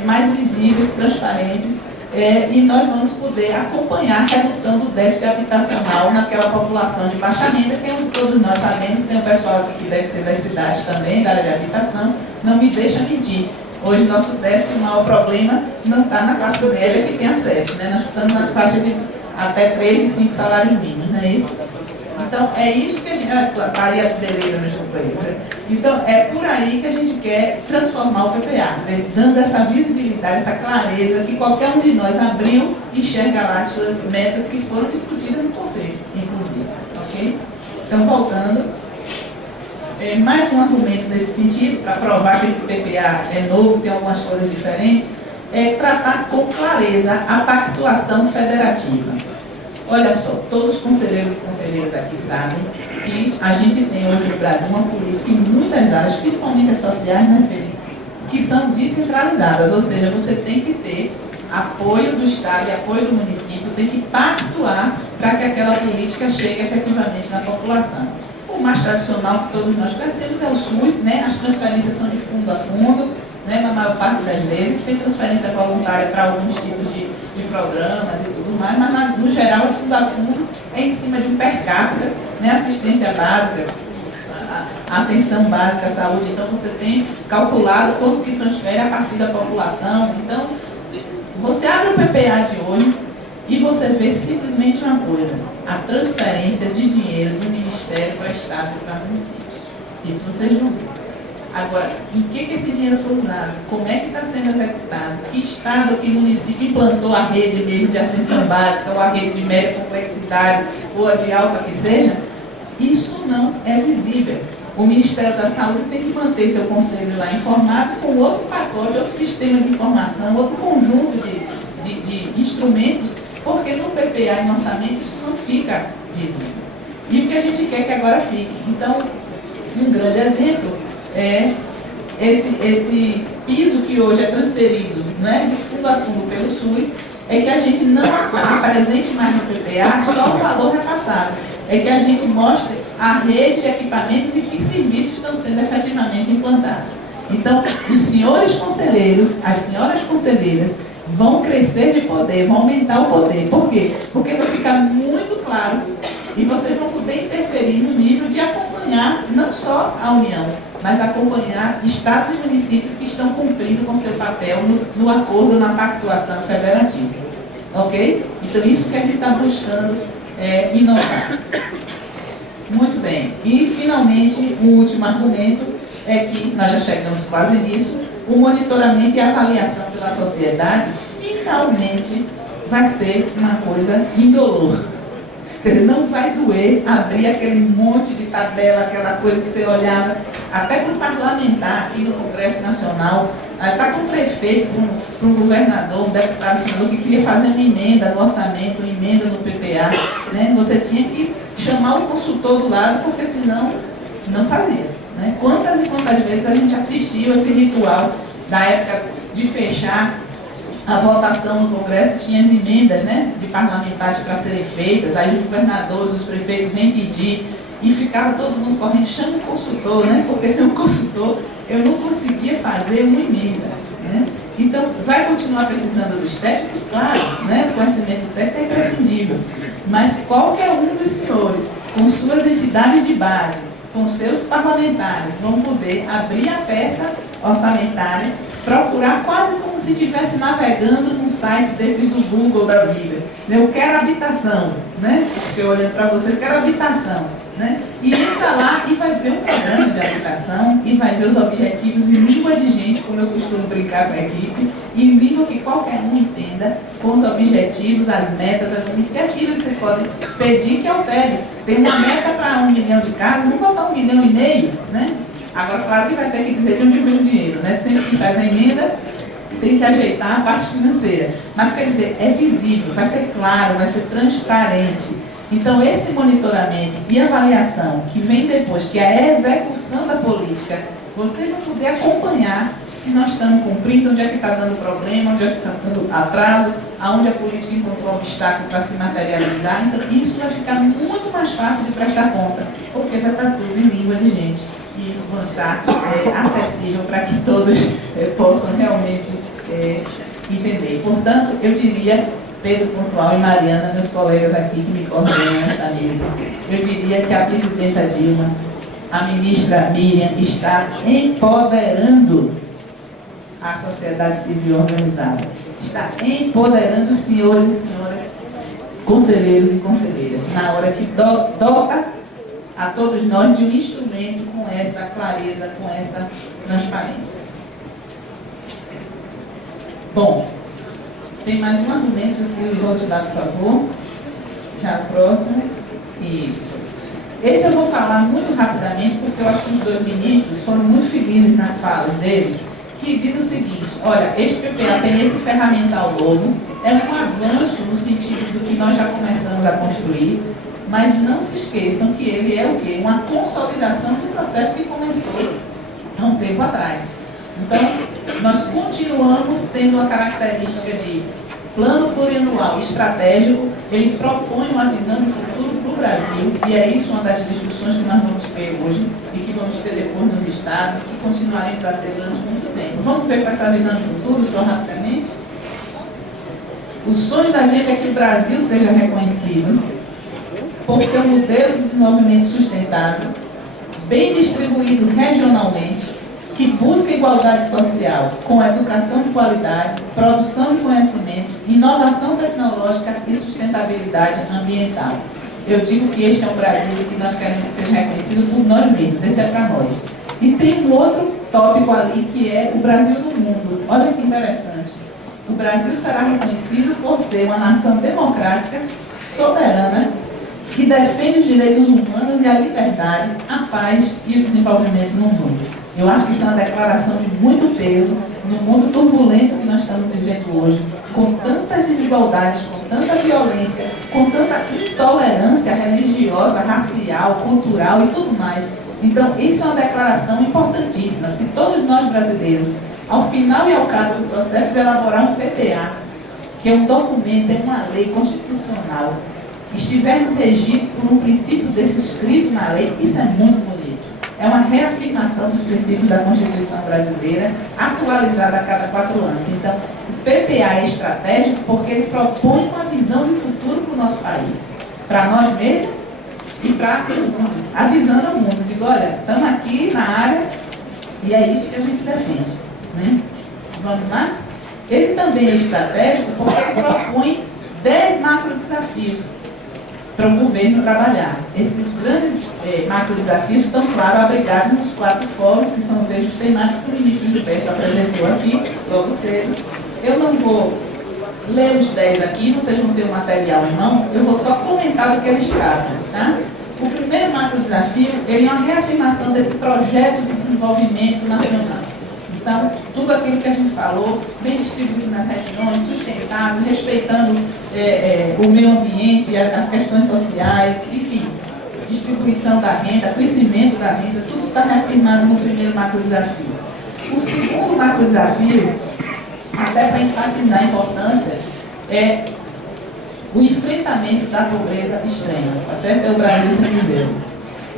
mais visíveis, transparentes, e nós vamos poder acompanhar a redução do déficit habitacional naquela população de baixa renda, que todos nós sabemos, tem o pessoal aqui que deve ser das cidades também, da área de habitação, não me deixa mentir. Hoje, nosso déficit, o maior problema, não está na classe média que tem acesso, né? Nós estamos na faixa de até 3 e 5 salários mínimos, não é isso? Então, é isso que a gente... A Maria Beleza, meus companheiros. Então, é por aí que a gente quer transformar o PPA, dando essa visibilidade, essa clareza, que qualquer um de nós abriu e enxerga lá as suas metas que foram discutidas no Conselho, inclusive. Ok? Então, voltando, mais um argumento nesse sentido, para provar que esse PPA é novo, tem algumas coisas diferentes, é tratar com clareza a pactuação federativa. Olha só, todos os conselheiros e conselheiras aqui sabem que a gente tem hoje no Brasil uma política em muitas áreas, principalmente as sociais, né, Pedro, que são descentralizadas, ou seja, você tem que ter apoio do Estado e apoio do município, tem que pactuar para que aquela política chegue efetivamente na população. O mais tradicional que todos nós conhecemos é o SUS, né? As transferências são de fundo a fundo, né? Na maior parte das vezes, tem transferência voluntária para alguns tipos de programas e tudo mais, mas no geral, o fundo a fundo é em cima de um per capita, né? Assistência básica, a atenção básica à saúde, então você tem calculado quanto que transfere a partir da população. Então, você abre o PPA de hoje e você vê simplesmente uma coisa: a transferência de dinheiro do Ministério para estados e para municípios. Isso vocês vão ver. Agora, em que esse dinheiro foi usado? Como é que está sendo executado? Que estado, que município implantou a rede mesmo de atenção básica, ou a rede de média complexidade, ou a de alta que seja? Isso não é visível. O Ministério da Saúde tem que manter seu conselho lá informado com outro pacote, outro sistema de informação, outro conjunto de instrumentos, porque no PPA e no orçamento isso não fica visível. E o que a gente quer que agora fique. Então, um grande exemplo é esse piso que hoje é transferido, né, de fundo a fundo pelo SUS, é que a gente não apresente mais no PPA só o valor repassado, é que a gente mostre a rede de equipamentos e que serviços estão sendo efetivamente implantados. Então, os senhores conselheiros, as senhoras conselheiras, vão crescer de poder, vão aumentar o poder. Por quê? Porque vai ficar muito claro e vocês vão poder interferir no nível de acompanhar não só a União, mas acompanhar estados e municípios que estão cumprindo com seu papel no acordo, na pactuação federativa. Ok? Então, isso que a gente está buscando inovar. Muito bem. E, finalmente, o último argumento é que, nós já chegamos quase nisso, o monitoramento e avaliação pela sociedade, finalmente, vai ser uma coisa indolor. Quer dizer, não vai doer abrir aquele monte de tabela, aquela coisa que você olhava, até para o parlamentar aqui no Congresso Nacional, está com um prefeito, para um governador, um deputado senador que queria fazer uma emenda no orçamento, uma emenda no PPA, né? Você tinha que chamar o consultor do lado, porque senão não fazia. Né? Quantas e quantas vezes a gente assistiu esse ritual da época de fechar a votação no Congresso, tinha as emendas, né, de parlamentares para serem feitas, aí os governadores, os prefeitos vêm pedir, e ficava todo mundo correndo, chama o consultor, né, porque sem o consultor eu não conseguia fazer uma emenda. Né? Então, vai continuar precisando dos técnicos, claro, né, o conhecimento técnico é imprescindível, mas qualquer um dos senhores, com suas entidades de base, com seus parlamentares, vão poder abrir a peça orçamentária, procurar quase como se estivesse navegando num site desses do Google da vida. Eu quero habitação, né? Porque olhando para você, eu quero habitação. Né? E entra lá e vai ver um programa de habitação e vai ver os objetivos em língua de gente, como eu costumo brincar com a equipe, e em língua que qualquer um entenda, com os objetivos, as metas, as iniciativas. Vocês podem pedir que altere. Tem uma meta para 1 milhão de casas, vamos botar 1,5 milhão, né? Agora, claro que vai ter que dizer de onde vem o dinheiro, né? Sempre que faz a emenda, tem que ajeitar a parte financeira. Mas, quer dizer, é visível, vai ser claro, vai ser transparente. Então, esse monitoramento e avaliação que vem depois, que é a execução da política, vocês vão poder acompanhar se nós estamos cumprindo, onde é que está dando problema, onde é que está dando atraso, aonde a política encontrou obstáculo para se materializar. Então, isso vai ficar muito mais fácil de prestar conta, porque vai estar tudo em língua de gente e vai estar acessível para que todos possam realmente entender. Portanto, eu diria, Pedro Pontual e Mariana, meus colegas aqui que me coordenam nesta mesa, eu diria que a presidenta Dilma, a ministra Miriam, está empoderando a sociedade civil organizada. Está empoderando os senhores e senhoras conselheiros e conselheiras, na hora que dota a todos nós de um instrumento com essa clareza, com essa transparência. Bom, tem mais um argumento, Silvio, vou te dar, por favor. Já a próxima. Isso. Esse eu vou falar muito rapidamente, porque eu acho que os dois ministros foram muito felizes nas falas deles, que diz o seguinte: olha, este PPA tem esse ferramental novo, é um avanço no sentido do que nós já começamos a construir, mas não se esqueçam que ele é o quê? Uma consolidação do processo que começou há um tempo atrás. Então, nós continuamos tendo a característica de plano plurianual estratégico. Ele propõe uma visão de futuro para o Brasil, e é isso uma das discussões que nós vamos ter hoje e que vamos ter depois nos estados, que continuaremos a ter durante muito tempo. Vamos ver com essa visão de futuro, só rapidamente? O sonho da gente é que o Brasil seja reconhecido por seu modelo de desenvolvimento sustentável, bem distribuído regionalmente, que busca igualdade social, com educação de qualidade, produção de conhecimento, inovação tecnológica e sustentabilidade ambiental. Eu digo que este é um Brasil que nós queremos que seja reconhecido por nós mesmos, esse é para nós. E tem um outro tópico ali, que é o Brasil no mundo. Olha que interessante. O Brasil será reconhecido por ser uma nação democrática, soberana, que defende os direitos humanos e a liberdade, a paz e o desenvolvimento no mundo. Eu acho que isso é uma declaração de muito peso no mundo turbulento que nós estamos vivendo hoje, com tantas desigualdades, com tanta violência, com tanta intolerância religiosa, racial, cultural e tudo mais. Então, isso é uma declaração importantíssima. Se todos nós brasileiros, ao final e ao cabo do processo de elaborar um PPA, que é um documento, é uma lei constitucional, estivermos regidos por um princípio desse escrito na lei, isso é muito bonito. É uma reafirmação dos princípios da Constituição brasileira, atualizada a cada 4 anos. Então, o PPA é estratégico porque ele propõe uma visão de futuro para o nosso país, para nós mesmos e para o mundo, avisando ao mundo, digo, olha, estamos aqui na área e é isso que a gente defende. Né? Vamos lá? Ele também é estratégico porque ele propõe 10 macro desafios para o governo trabalhar. Esses grandes macro desafios estão, claro, abrigados nos 4 fóruns, que são os eixos temáticos que o ministro Gilberto apresentou aqui, logo cedo. Eu não vou ler os 10 aqui, vocês vão ter o material em mão, eu vou só comentar do que eles tratam. Tá? O primeiro macro desafio, ele é uma reafirmação desse projeto de desenvolvimento nacional. Então, tudo aquilo que a gente falou, bem distribuído nas regiões, sustentável, respeitando o meio ambiente, as questões sociais, enfim, distribuição da renda, crescimento da renda, tudo está reafirmado no primeiro macro desafio. O segundo macro desafio, até para enfatizar a importância, é o enfrentamento da pobreza extrema, tá certo? É o Brasil sem dizer.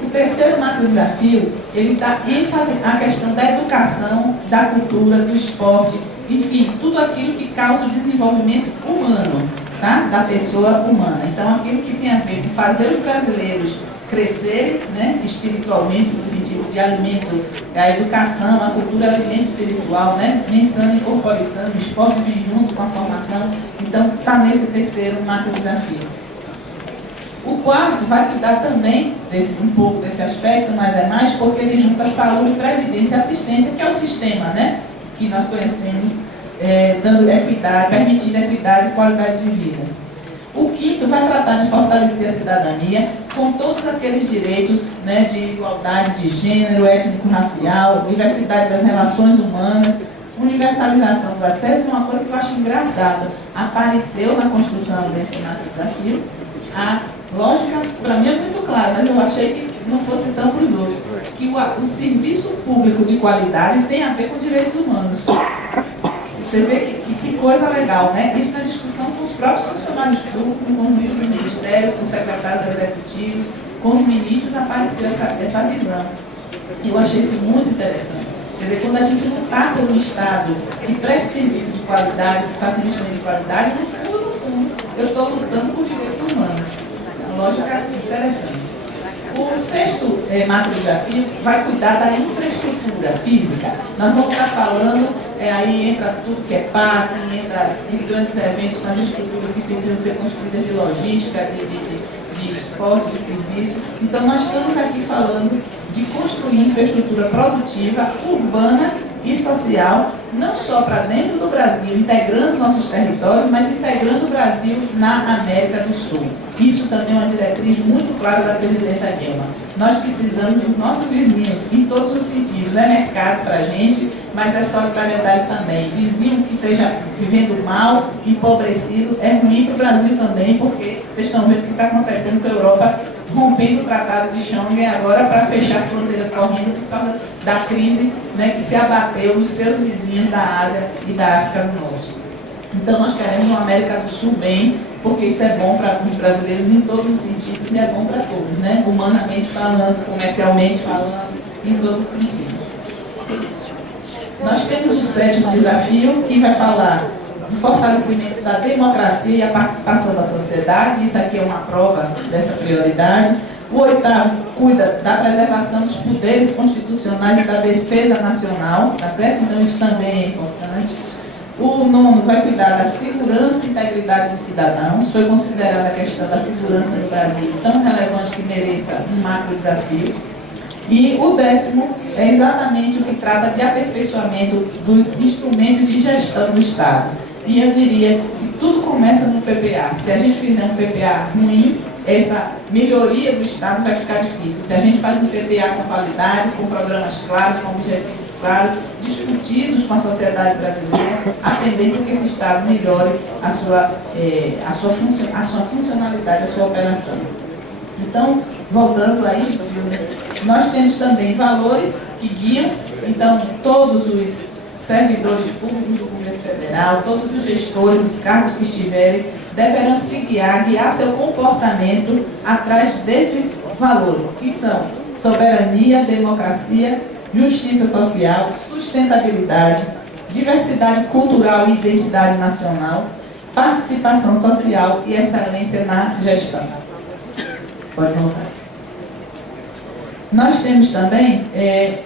O terceiro macro desafio, ele dá ênfase à questão da educação, da cultura, do esporte, enfim, tudo aquilo que causa o desenvolvimento humano, tá? Da pessoa humana. Então, aquilo que tem a ver com fazer os brasileiros crescerem, né, espiritualmente, no sentido de alimento, a educação, a cultura, alimento espiritual, né, mensando, incorporação, o esporte vem junto com a formação. Então, está nesse terceiro macro desafio. O quarto vai cuidar também um pouco desse aspecto, mas é mais porque ele junta saúde, previdência e assistência, que é o sistema, né, que nós conhecemos, dando equidade, permitindo equidade e qualidade de vida. O quinto vai tratar de fortalecer a cidadania com todos aqueles direitos, né, de igualdade de gênero, étnico-racial, diversidade das relações humanas, universalização do acesso. Uma coisa que eu acho engraçada, apareceu na construção desse macro desafio. A lógica, para mim, é muito clara, mas eu achei que não fosse tão para os outros, que o serviço público de qualidade tem a ver com direitos humanos. Você vê que coisa legal, né? Isso na discussão com os próprios funcionários públicos, com os ministérios, com os secretários executivos, com os ministros, apareceu essa visão. Eu achei isso muito interessante. Quer dizer, quando a gente lutar pelo Estado que preste serviço de qualidade, que faça investimento de qualidade, no fundo, eu estou lutando por direitos humanos. Uma lógica interessante. O sexto macro desafio vai cuidar da infraestrutura física. Nós vamos estar falando, aí entra tudo que é parque, entra os grandes eventos com as estruturas que precisam ser construídas de logística, de esporte, de serviço. Então, nós estamos aqui falando de construir infraestrutura produtiva, urbana e social, não só para dentro do Brasil, integrando nossos territórios, mas integrando o Brasil na América do Sul. Isso também é uma diretriz muito clara da presidenta Dilma. Nós precisamos dos nossos vizinhos, em todos os sentidos. É mercado para a gente, mas é solidariedade também. Vizinho que esteja vivendo mal, empobrecido, é ruim para o Brasil também, porque vocês estão vendo o que está acontecendo com a Europa, rompendo o Tratado de Schengen agora para fechar as fronteiras correndo por causa da crise, né, que se abateu nos seus vizinhos da Ásia e da África do Norte. Então nós queremos uma América do Sul bem, porque isso é bom para os brasileiros em todos os sentidos e é bom para todos, né? Humanamente falando, comercialmente falando, em todos os sentidos. Nós temos o 7º desafio, que vai falar do fortalecimento da democracia e a participação da sociedade. Isso aqui é uma prova dessa prioridade. O 8º cuida da preservação dos poderes constitucionais e da defesa nacional, tá certo? Então isso também é importante. O 9º vai cuidar da segurança e integridade dos cidadãos. Foi considerada a questão da segurança no Brasil tão relevante que mereça um macro desafio. E o 10º é exatamente o que trata de aperfeiçoamento dos instrumentos de gestão do Estado. E eu diria que tudo começa no PPA. Se a gente fizer um PPA ruim, essa melhoria do Estado vai ficar difícil. Se a gente faz um PPA com qualidade, com programas claros, com objetivos claros, discutidos com a sociedade brasileira, a tendência é que esse Estado melhore a sua funcionalidade, a sua operação. Então, voltando aí, Silvia, nós temos também valores que guiam, então, todos os servidores públicos do governo federal, todos os gestores dos cargos que estiverem, deverão se guiar seu comportamento atrás desses valores, que são soberania, democracia, justiça social, sustentabilidade, diversidade cultural e identidade nacional, participação social e excelência na gestão. Pode voltar. Nós temos também,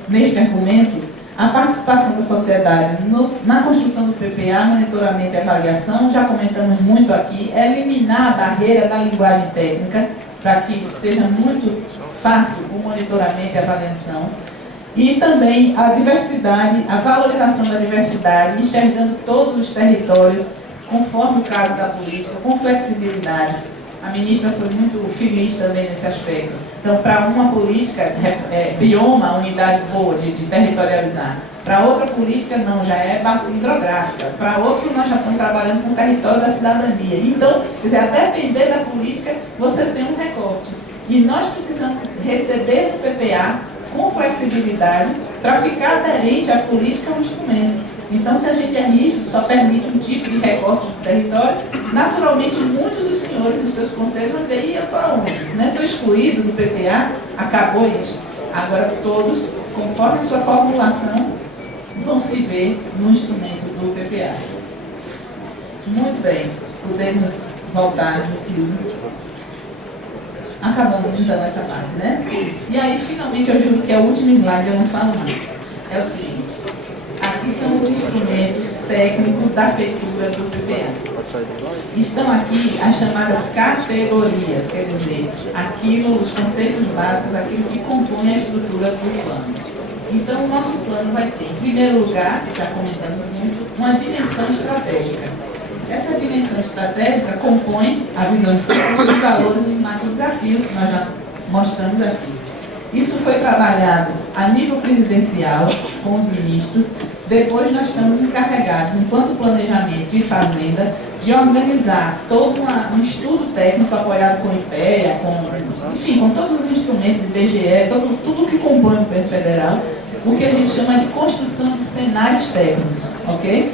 neste argumento, a participação da sociedade na construção do PPA, monitoramento e avaliação. Já comentamos muito aqui, eliminar a barreira da linguagem técnica, para que seja muito fácil o monitoramento e avaliação. E também a diversidade, a valorização da diversidade, enxergando todos os territórios, conforme o caso da política, com flexibilidade. A ministra foi muito feliz também nesse aspecto. Então, para uma política, bioma, unidade boa de territorializar. Para outra política, não, já é bacia hidrográfica. Para outro, nós já estamos trabalhando com o território da cidadania. Então, quer dizer, a depender da política, você tem um recorte. E nós precisamos receber do PPA com flexibilidade para ficar aderente à política, ao instrumento. Então, se a gente é rígido, só permite um tipo de recorte do território, naturalmente muitos dos senhores dos seus conselhos vão dizer: eu estou aonde? Estou excluído do PPA, acabou isso. Agora todos, conforme a sua formulação, vão se ver no instrumento do PPA. Muito bem, podemos voltar, Silvio. Acabamos então essa parte, né? E aí, finalmente, eu juro que é o último slide, eu não falo mais. É o seguinte: aqui são os instrumentos técnicos da feitura do PPA. Estão aqui as chamadas categorias, quer dizer, aquilo, os conceitos básicos, aquilo que compõe a estrutura do plano. Então, o nosso plano vai ter, em primeiro lugar, já comentamos muito, uma dimensão estratégica. Essa dimensão estratégica compõe a visão de futuro, os valores dos macro desafios que nós já mostramos aqui. Isso foi trabalhado a nível presidencial, com os ministros. Depois nós estamos encarregados, enquanto planejamento e fazenda, de organizar todo um estudo técnico apoiado com o IPEA, com todos os instrumentos, IBGE, tudo que compõe o governo federal, o que a gente chama de construção de cenários técnicos, ok?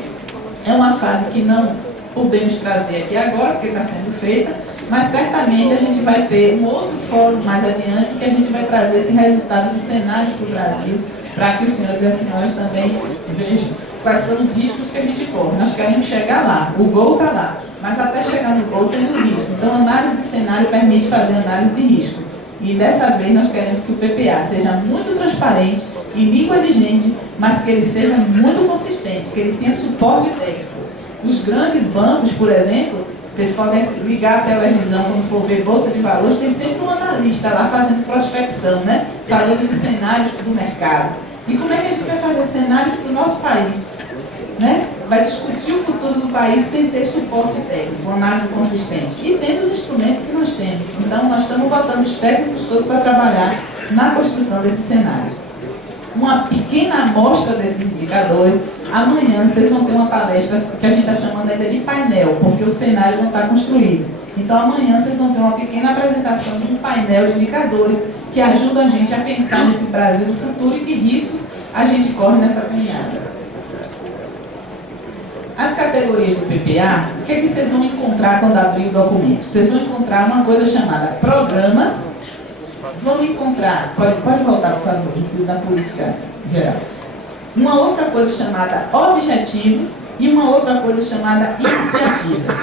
É uma fase que não podemos trazer aqui agora, porque está sendo feita, mas certamente a gente vai ter um outro fórum mais adiante que a gente vai trazer esse resultado de cenários para o Brasil, para que os senhores e as senhoras também vejam quais são os riscos que a gente corre. Nós queremos chegar lá, o gol está lá, mas até chegar no gol temos risco. Então, a análise de cenário permite fazer análise de risco. E dessa vez nós queremos que o PPA seja muito transparente, em língua de gente, mas que ele seja muito consistente, que ele tenha suporte técnico. Os grandes bancos, por exemplo, vocês podem ligar a televisão quando for ver Bolsa de Valores, tem sempre um analista lá fazendo prospecção, né? Falando de cenários do mercado. E como é que a gente vai fazer cenários para o nosso país? Né? Vai discutir o futuro do país sem ter suporte técnico, uma análise consistente. E tendo os instrumentos que nós temos. Então, nós estamos botando os técnicos todos para trabalhar na construção desses cenários. Uma pequena amostra desses indicadores. Amanhã vocês vão ter uma palestra que a gente está chamando ainda de painel, porque o cenário não está construído. Então, amanhã vocês vão ter uma pequena apresentação de um painel de indicadores que ajuda a gente a pensar nesse Brasil do futuro e que riscos a gente corre nessa caminhada. As categorias do PPA, o que é que vocês vão encontrar quando abrir o documento? Vocês vão encontrar uma coisa chamada programas, vão encontrar, pode voltar, por favor, isso da política geral. Uma outra coisa chamada objetivos e uma outra coisa chamada iniciativas.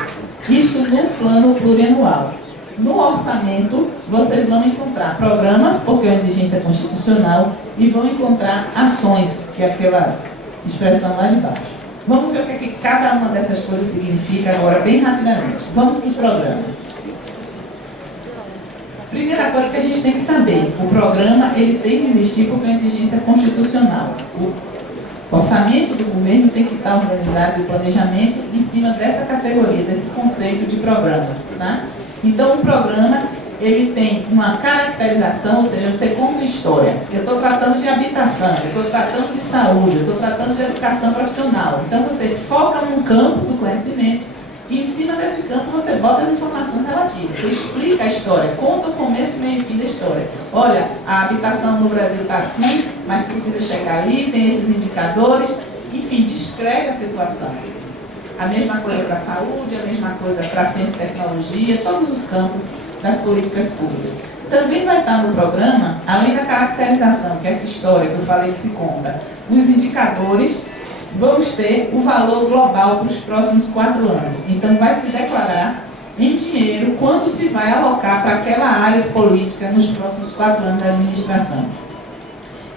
Isso no plano plurianual. No orçamento, vocês vão encontrar programas, porque é uma exigência constitucional, e vão encontrar ações, que é aquela expressão lá de baixo. Vamos ver o que é que cada uma dessas coisas significa agora, bem rapidamente. Vamos para os programas. Primeira coisa que a gente tem que saber, o programa ele tem que existir porque é uma exigência constitucional. O orçamento do governo tem que estar organizado, o planejamento, em cima dessa categoria, desse conceito de programa. Tá? Então, o programa ele tem uma caracterização, ou seja, você conta uma história. Eu estou tratando de habitação, eu estou tratando de saúde, eu estou tratando de educação profissional. Então, você foca num campo do conhecimento e, em cima desse campo, você bota as informações relativas. Você explica a história, conta o começo, meio e fim da história. Olha, a habitação no Brasil está assim, mas precisa chegar ali, tem esses indicadores. Enfim, descreve a situação. A mesma coisa para a saúde, a mesma coisa para a ciência e tecnologia, todos os campos das políticas públicas. Também vai estar no programa, além da caracterização, que é essa história que eu falei que se conta, os indicadores, vamos ter o valor global para os próximos 4 anos. Então, vai se declarar em dinheiro quanto se vai alocar para aquela área política nos próximos 4 anos da administração.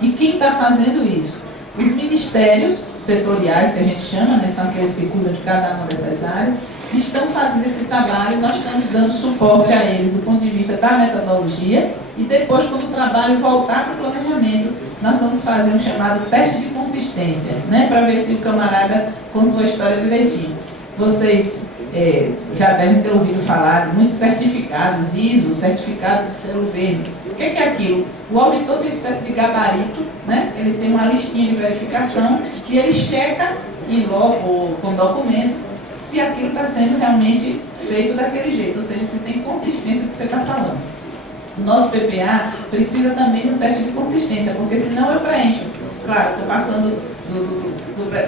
E quem está fazendo isso? Os ministérios setoriais, que a gente chama, né, são aqueles que cuidam de cada uma dessas áreas, estão fazendo esse trabalho, nós estamos dando suporte a eles do ponto de vista da metodologia e depois, quando o trabalho voltar para o planejamento, nós vamos fazer um chamado teste de consistência, né, para ver se o camarada contou a história direitinho. Vocês já devem ter ouvido falar de muitos certificados, ISO, certificado de selo verde. O que é aquilo? O auditor tem uma espécie de gabarito, né? Ele tem uma listinha de verificação e ele checa em loco ou com documentos se aquilo está sendo realmente feito daquele jeito, ou seja, se tem consistência do que você está falando. O nosso PPA precisa também de um teste de consistência, porque senão eu preencho. Claro, estou passando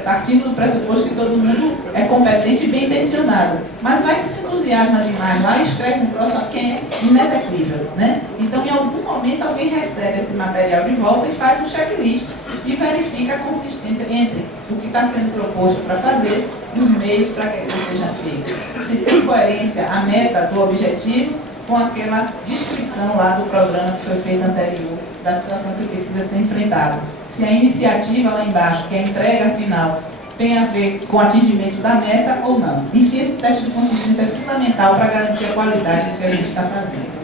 partindo do pressuposto que todo mundo é competente e bem intencionado, mas vai que se entusiasma demais lá e escreve um troço quem é inexequível, né? Então, em algum momento, alguém recebe esse material de volta e faz um checklist e verifica a consistência entre o que está sendo proposto para fazer e os meios para que aquilo seja feito. Se tem coerência a meta do objetivo com aquela descrição lá do programa que foi feito anterior, da situação que precisa ser enfrentada. Se a iniciativa lá embaixo, que é a entrega final, tem a ver com o atingimento da meta ou não. Enfim, esse teste de consistência é fundamental para garantir a qualidade do que a gente está fazendo.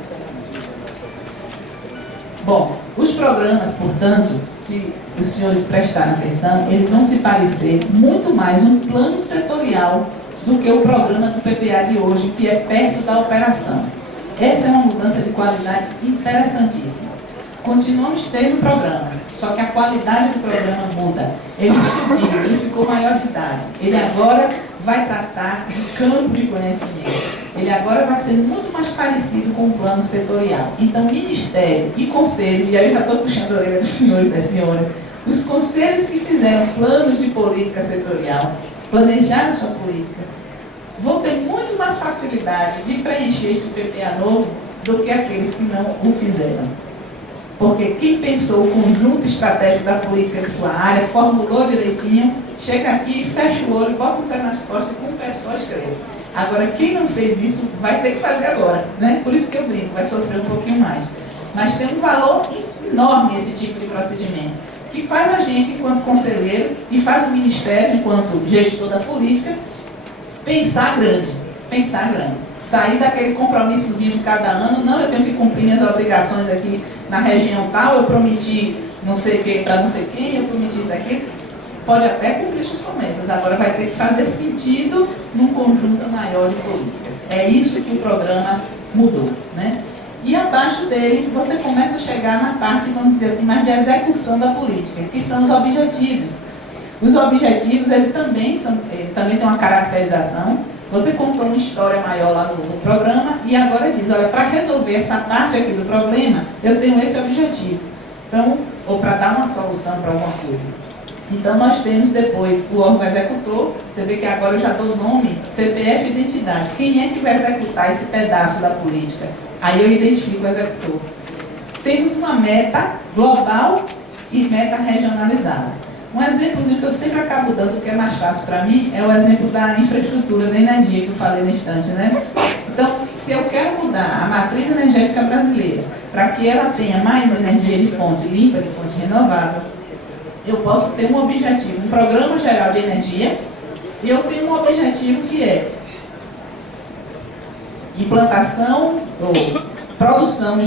Bom, os programas, portanto, se os senhores prestarem atenção, eles vão se parecer muito mais um plano setorial do que o programa do PPA de hoje, que é perto da operação. Essa é uma mudança de qualidade interessantíssima. Continuamos tendo programas, só que a qualidade do programa muda. Ele subiu, ele ficou maior de idade. Ele agora vai tratar de campo de conhecimento. Ele agora vai ser muito mais parecido com o plano setorial. Então, ministério e conselho, e aí eu já estou puxando a orelha dos senhores e das senhoras, os conselhos que fizeram planos de política setorial, planejaram sua política, vão ter muito mais facilidade de preencher este PPA novo do que aqueles que não o fizeram. Porque quem pensou o conjunto estratégico da política de sua área, formulou direitinho, chega aqui, fecha o olho, bota o pé nas costas e com o pé só escreve. Agora, quem não fez isso vai ter que fazer agora, né? Por isso que eu brinco, vai sofrer um pouquinho mais. Mas tem um valor enorme esse tipo de procedimento, que faz a gente, enquanto conselheiro, e faz o Ministério, enquanto gestor da política, pensar grande. Sair daquele compromissozinho de cada ano, não, eu tenho que cumprir minhas obrigações aqui na região tal, eu prometi não sei o que para não sei quem, eu prometi isso aqui. Pode até cumprir suas promessas, agora vai ter que fazer sentido num conjunto maior de políticas. É isso que o programa mudou, né? E abaixo dele, você começa a chegar na parte, vamos dizer assim, mais de execução da política, que são os objetivos. Os objetivos, ele também tem uma caracterização. Você contou uma história maior lá no programa e agora diz, olha, para resolver essa parte aqui do problema, eu tenho esse objetivo. Então, ou para dar uma solução para alguma coisa. Então, nós temos depois o órgão executor. Você vê que agora eu já dou o nome, CPF e identidade. Quem é que vai executar esse pedaço da política? Aí eu identifico o executor. Temos uma meta global e meta regionalizada. Um exemplozinho que eu sempre acabo dando, que é mais fácil para mim, é o exemplo da infraestrutura da energia que eu falei no instante, né? Então, se eu quero mudar a matriz energética brasileira para que ela tenha mais energia de fonte limpa, de fonte renovável, eu posso ter um objetivo, um programa geral de energia, e eu tenho um objetivo que é implantação, produção,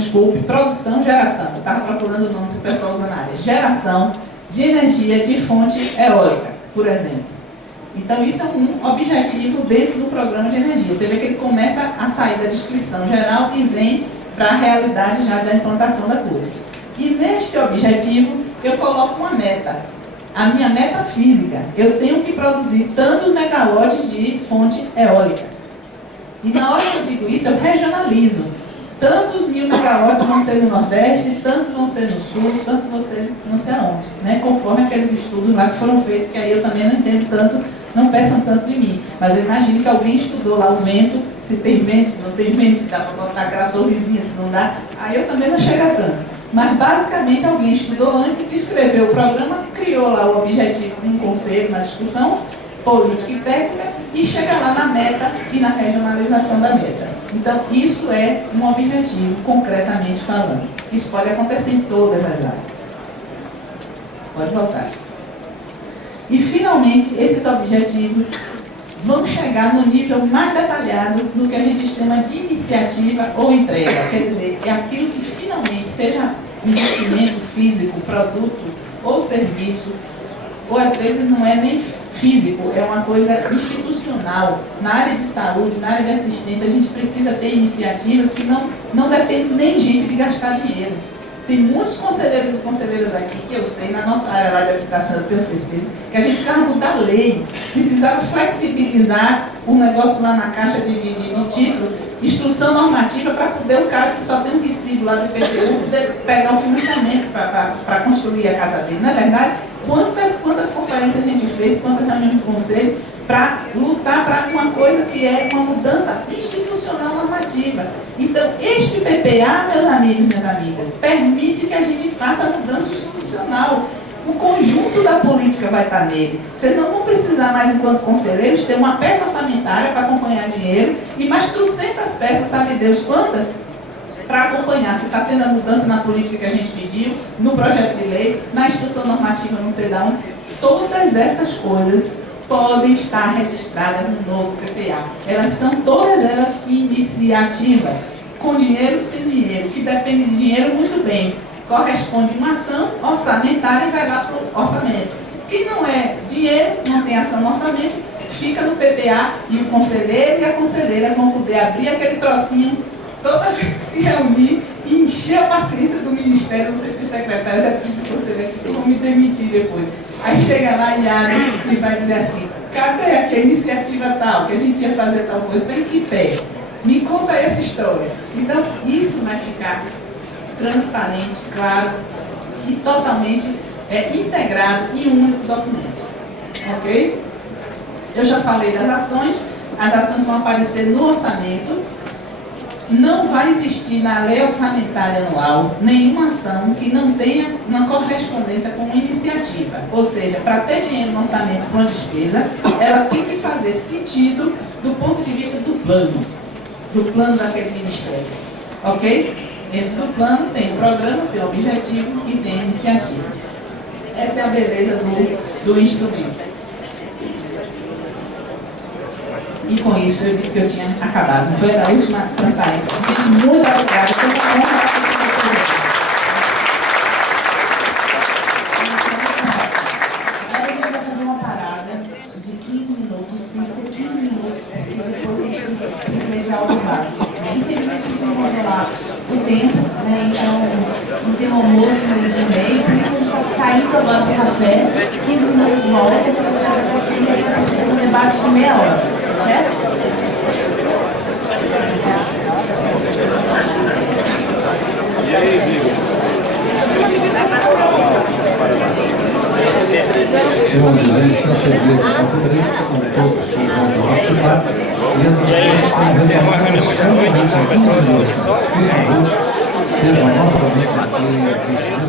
geração. Eu estava procurando o nome que o pessoal usa na área. Geração de energia de fonte eólica, por exemplo. Então, isso é um objetivo dentro do programa de energia. Você vê que ele começa a sair da descrição geral e vem para a realidade já da implantação da coisa. E neste objetivo, eu coloco uma meta. A minha meta física, eu tenho que produzir tantos megawatts de fonte eólica. E na hora que eu digo isso, eu regionalizo. Tantos 1000 megawatts vão ser no Nordeste, tantos vão ser no Sul, tantos vão ser não sei aonde, né? Conforme aqueles estudos lá que foram feitos, que aí eu também não entendo tanto, não peçam tanto de mim. Mas eu imagino que alguém estudou lá o vento, se tem vento, se não tem vento, se dá para botar aquela torrezinha, se não dá. Aí eu também não chego a tanto. Mas basicamente alguém estudou antes de escrever o programa, criou lá o objetivo um conselho, na discussão política e técnica, e chega lá na meta e na regionalização da meta. Então, isso é um objetivo, concretamente falando. Isso pode acontecer em todas as áreas. Pode voltar. E, finalmente, esses objetivos vão chegar no nível mais detalhado do que a gente chama de iniciativa ou entrega. Quer dizer, é aquilo que finalmente, seja investimento físico, produto ou serviço, ou às vezes não é nem físico, é uma coisa institucional. Na área de saúde, na área de assistência, a gente precisa ter iniciativas que não dependem nem gente de gastar dinheiro. Tem muitos conselheiros e conselheiras aqui que eu sei, na nossa área lá de habitação, eu tenho certeza, que a gente precisava mudar a lei, precisava flexibilizar o negócio lá na caixa de título, instrução normativa para poder o cara que só tem um recibo lá do IPTU poder pegar o financiamento para construir a casa dele. Na verdade, quantas conferências a gente fez, quantas reuniões de conselho para lutar para uma coisa que é uma mudança institucional normativa. Então, este PPA, meus amigos e minhas amigas, permite que a gente faça a mudança institucional. O conjunto da política vai estar nele. Vocês não vão precisar mais, enquanto conselheiros, ter uma peça orçamentária para acompanhar dinheiro e mais 300 peças, sabe Deus quantas, para acompanhar se está tendo a mudança na política que a gente pediu, no projeto de lei, na instrução normativa, não sei da onde. Todas essas coisas podem estar registradas no novo PPA. Elas são todas elas iniciativas, com dinheiro, sem dinheiro, que depende de dinheiro muito bem. Corresponde uma ação orçamentária e vai lá para o orçamento. Que não é dinheiro, não tem ação no orçamento, fica no PPA e o conselheiro e a conselheira vão poder abrir aquele trocinho toda vez que se reunir e encher a paciência do Ministério, não sei se tem secretário executivo de conselheiro que vão me demitir depois. Aí chega lá e abre e vai dizer assim, cadê aqui a iniciativa tal, que a gente ia fazer tal coisa, tem que ir pé. Me conta essa história. Então, isso vai ficar transparente, claro e totalmente integrado em um único documento. Ok? Eu já falei das ações, as ações vão aparecer no orçamento. Não vai existir na lei orçamentária anual nenhuma ação que não tenha uma correspondência com uma iniciativa. Ou seja, para ter dinheiro no orçamento para uma despesa, ela tem que fazer sentido do ponto de vista do plano daquele ministério. Ok? Dentro do plano tem o programa, tem o objetivo e tem a iniciativa. Essa é a beleza do instrumento. E com isso eu disse que eu tinha acabado. Foi a última transparência. Gente, muito obrigada. Foi uma honra. um almoço no meio, por isso a gente está saindo agora para o café, 15 minutos volta, a secretária vai vir aí para fazer um debate de meia hora, certo? Senhores, a gente está servindo a conferência, estão todos convidados a participar. E as atividades são renovadas somente a 15 minutos. Por favor, estejam novamente aqui.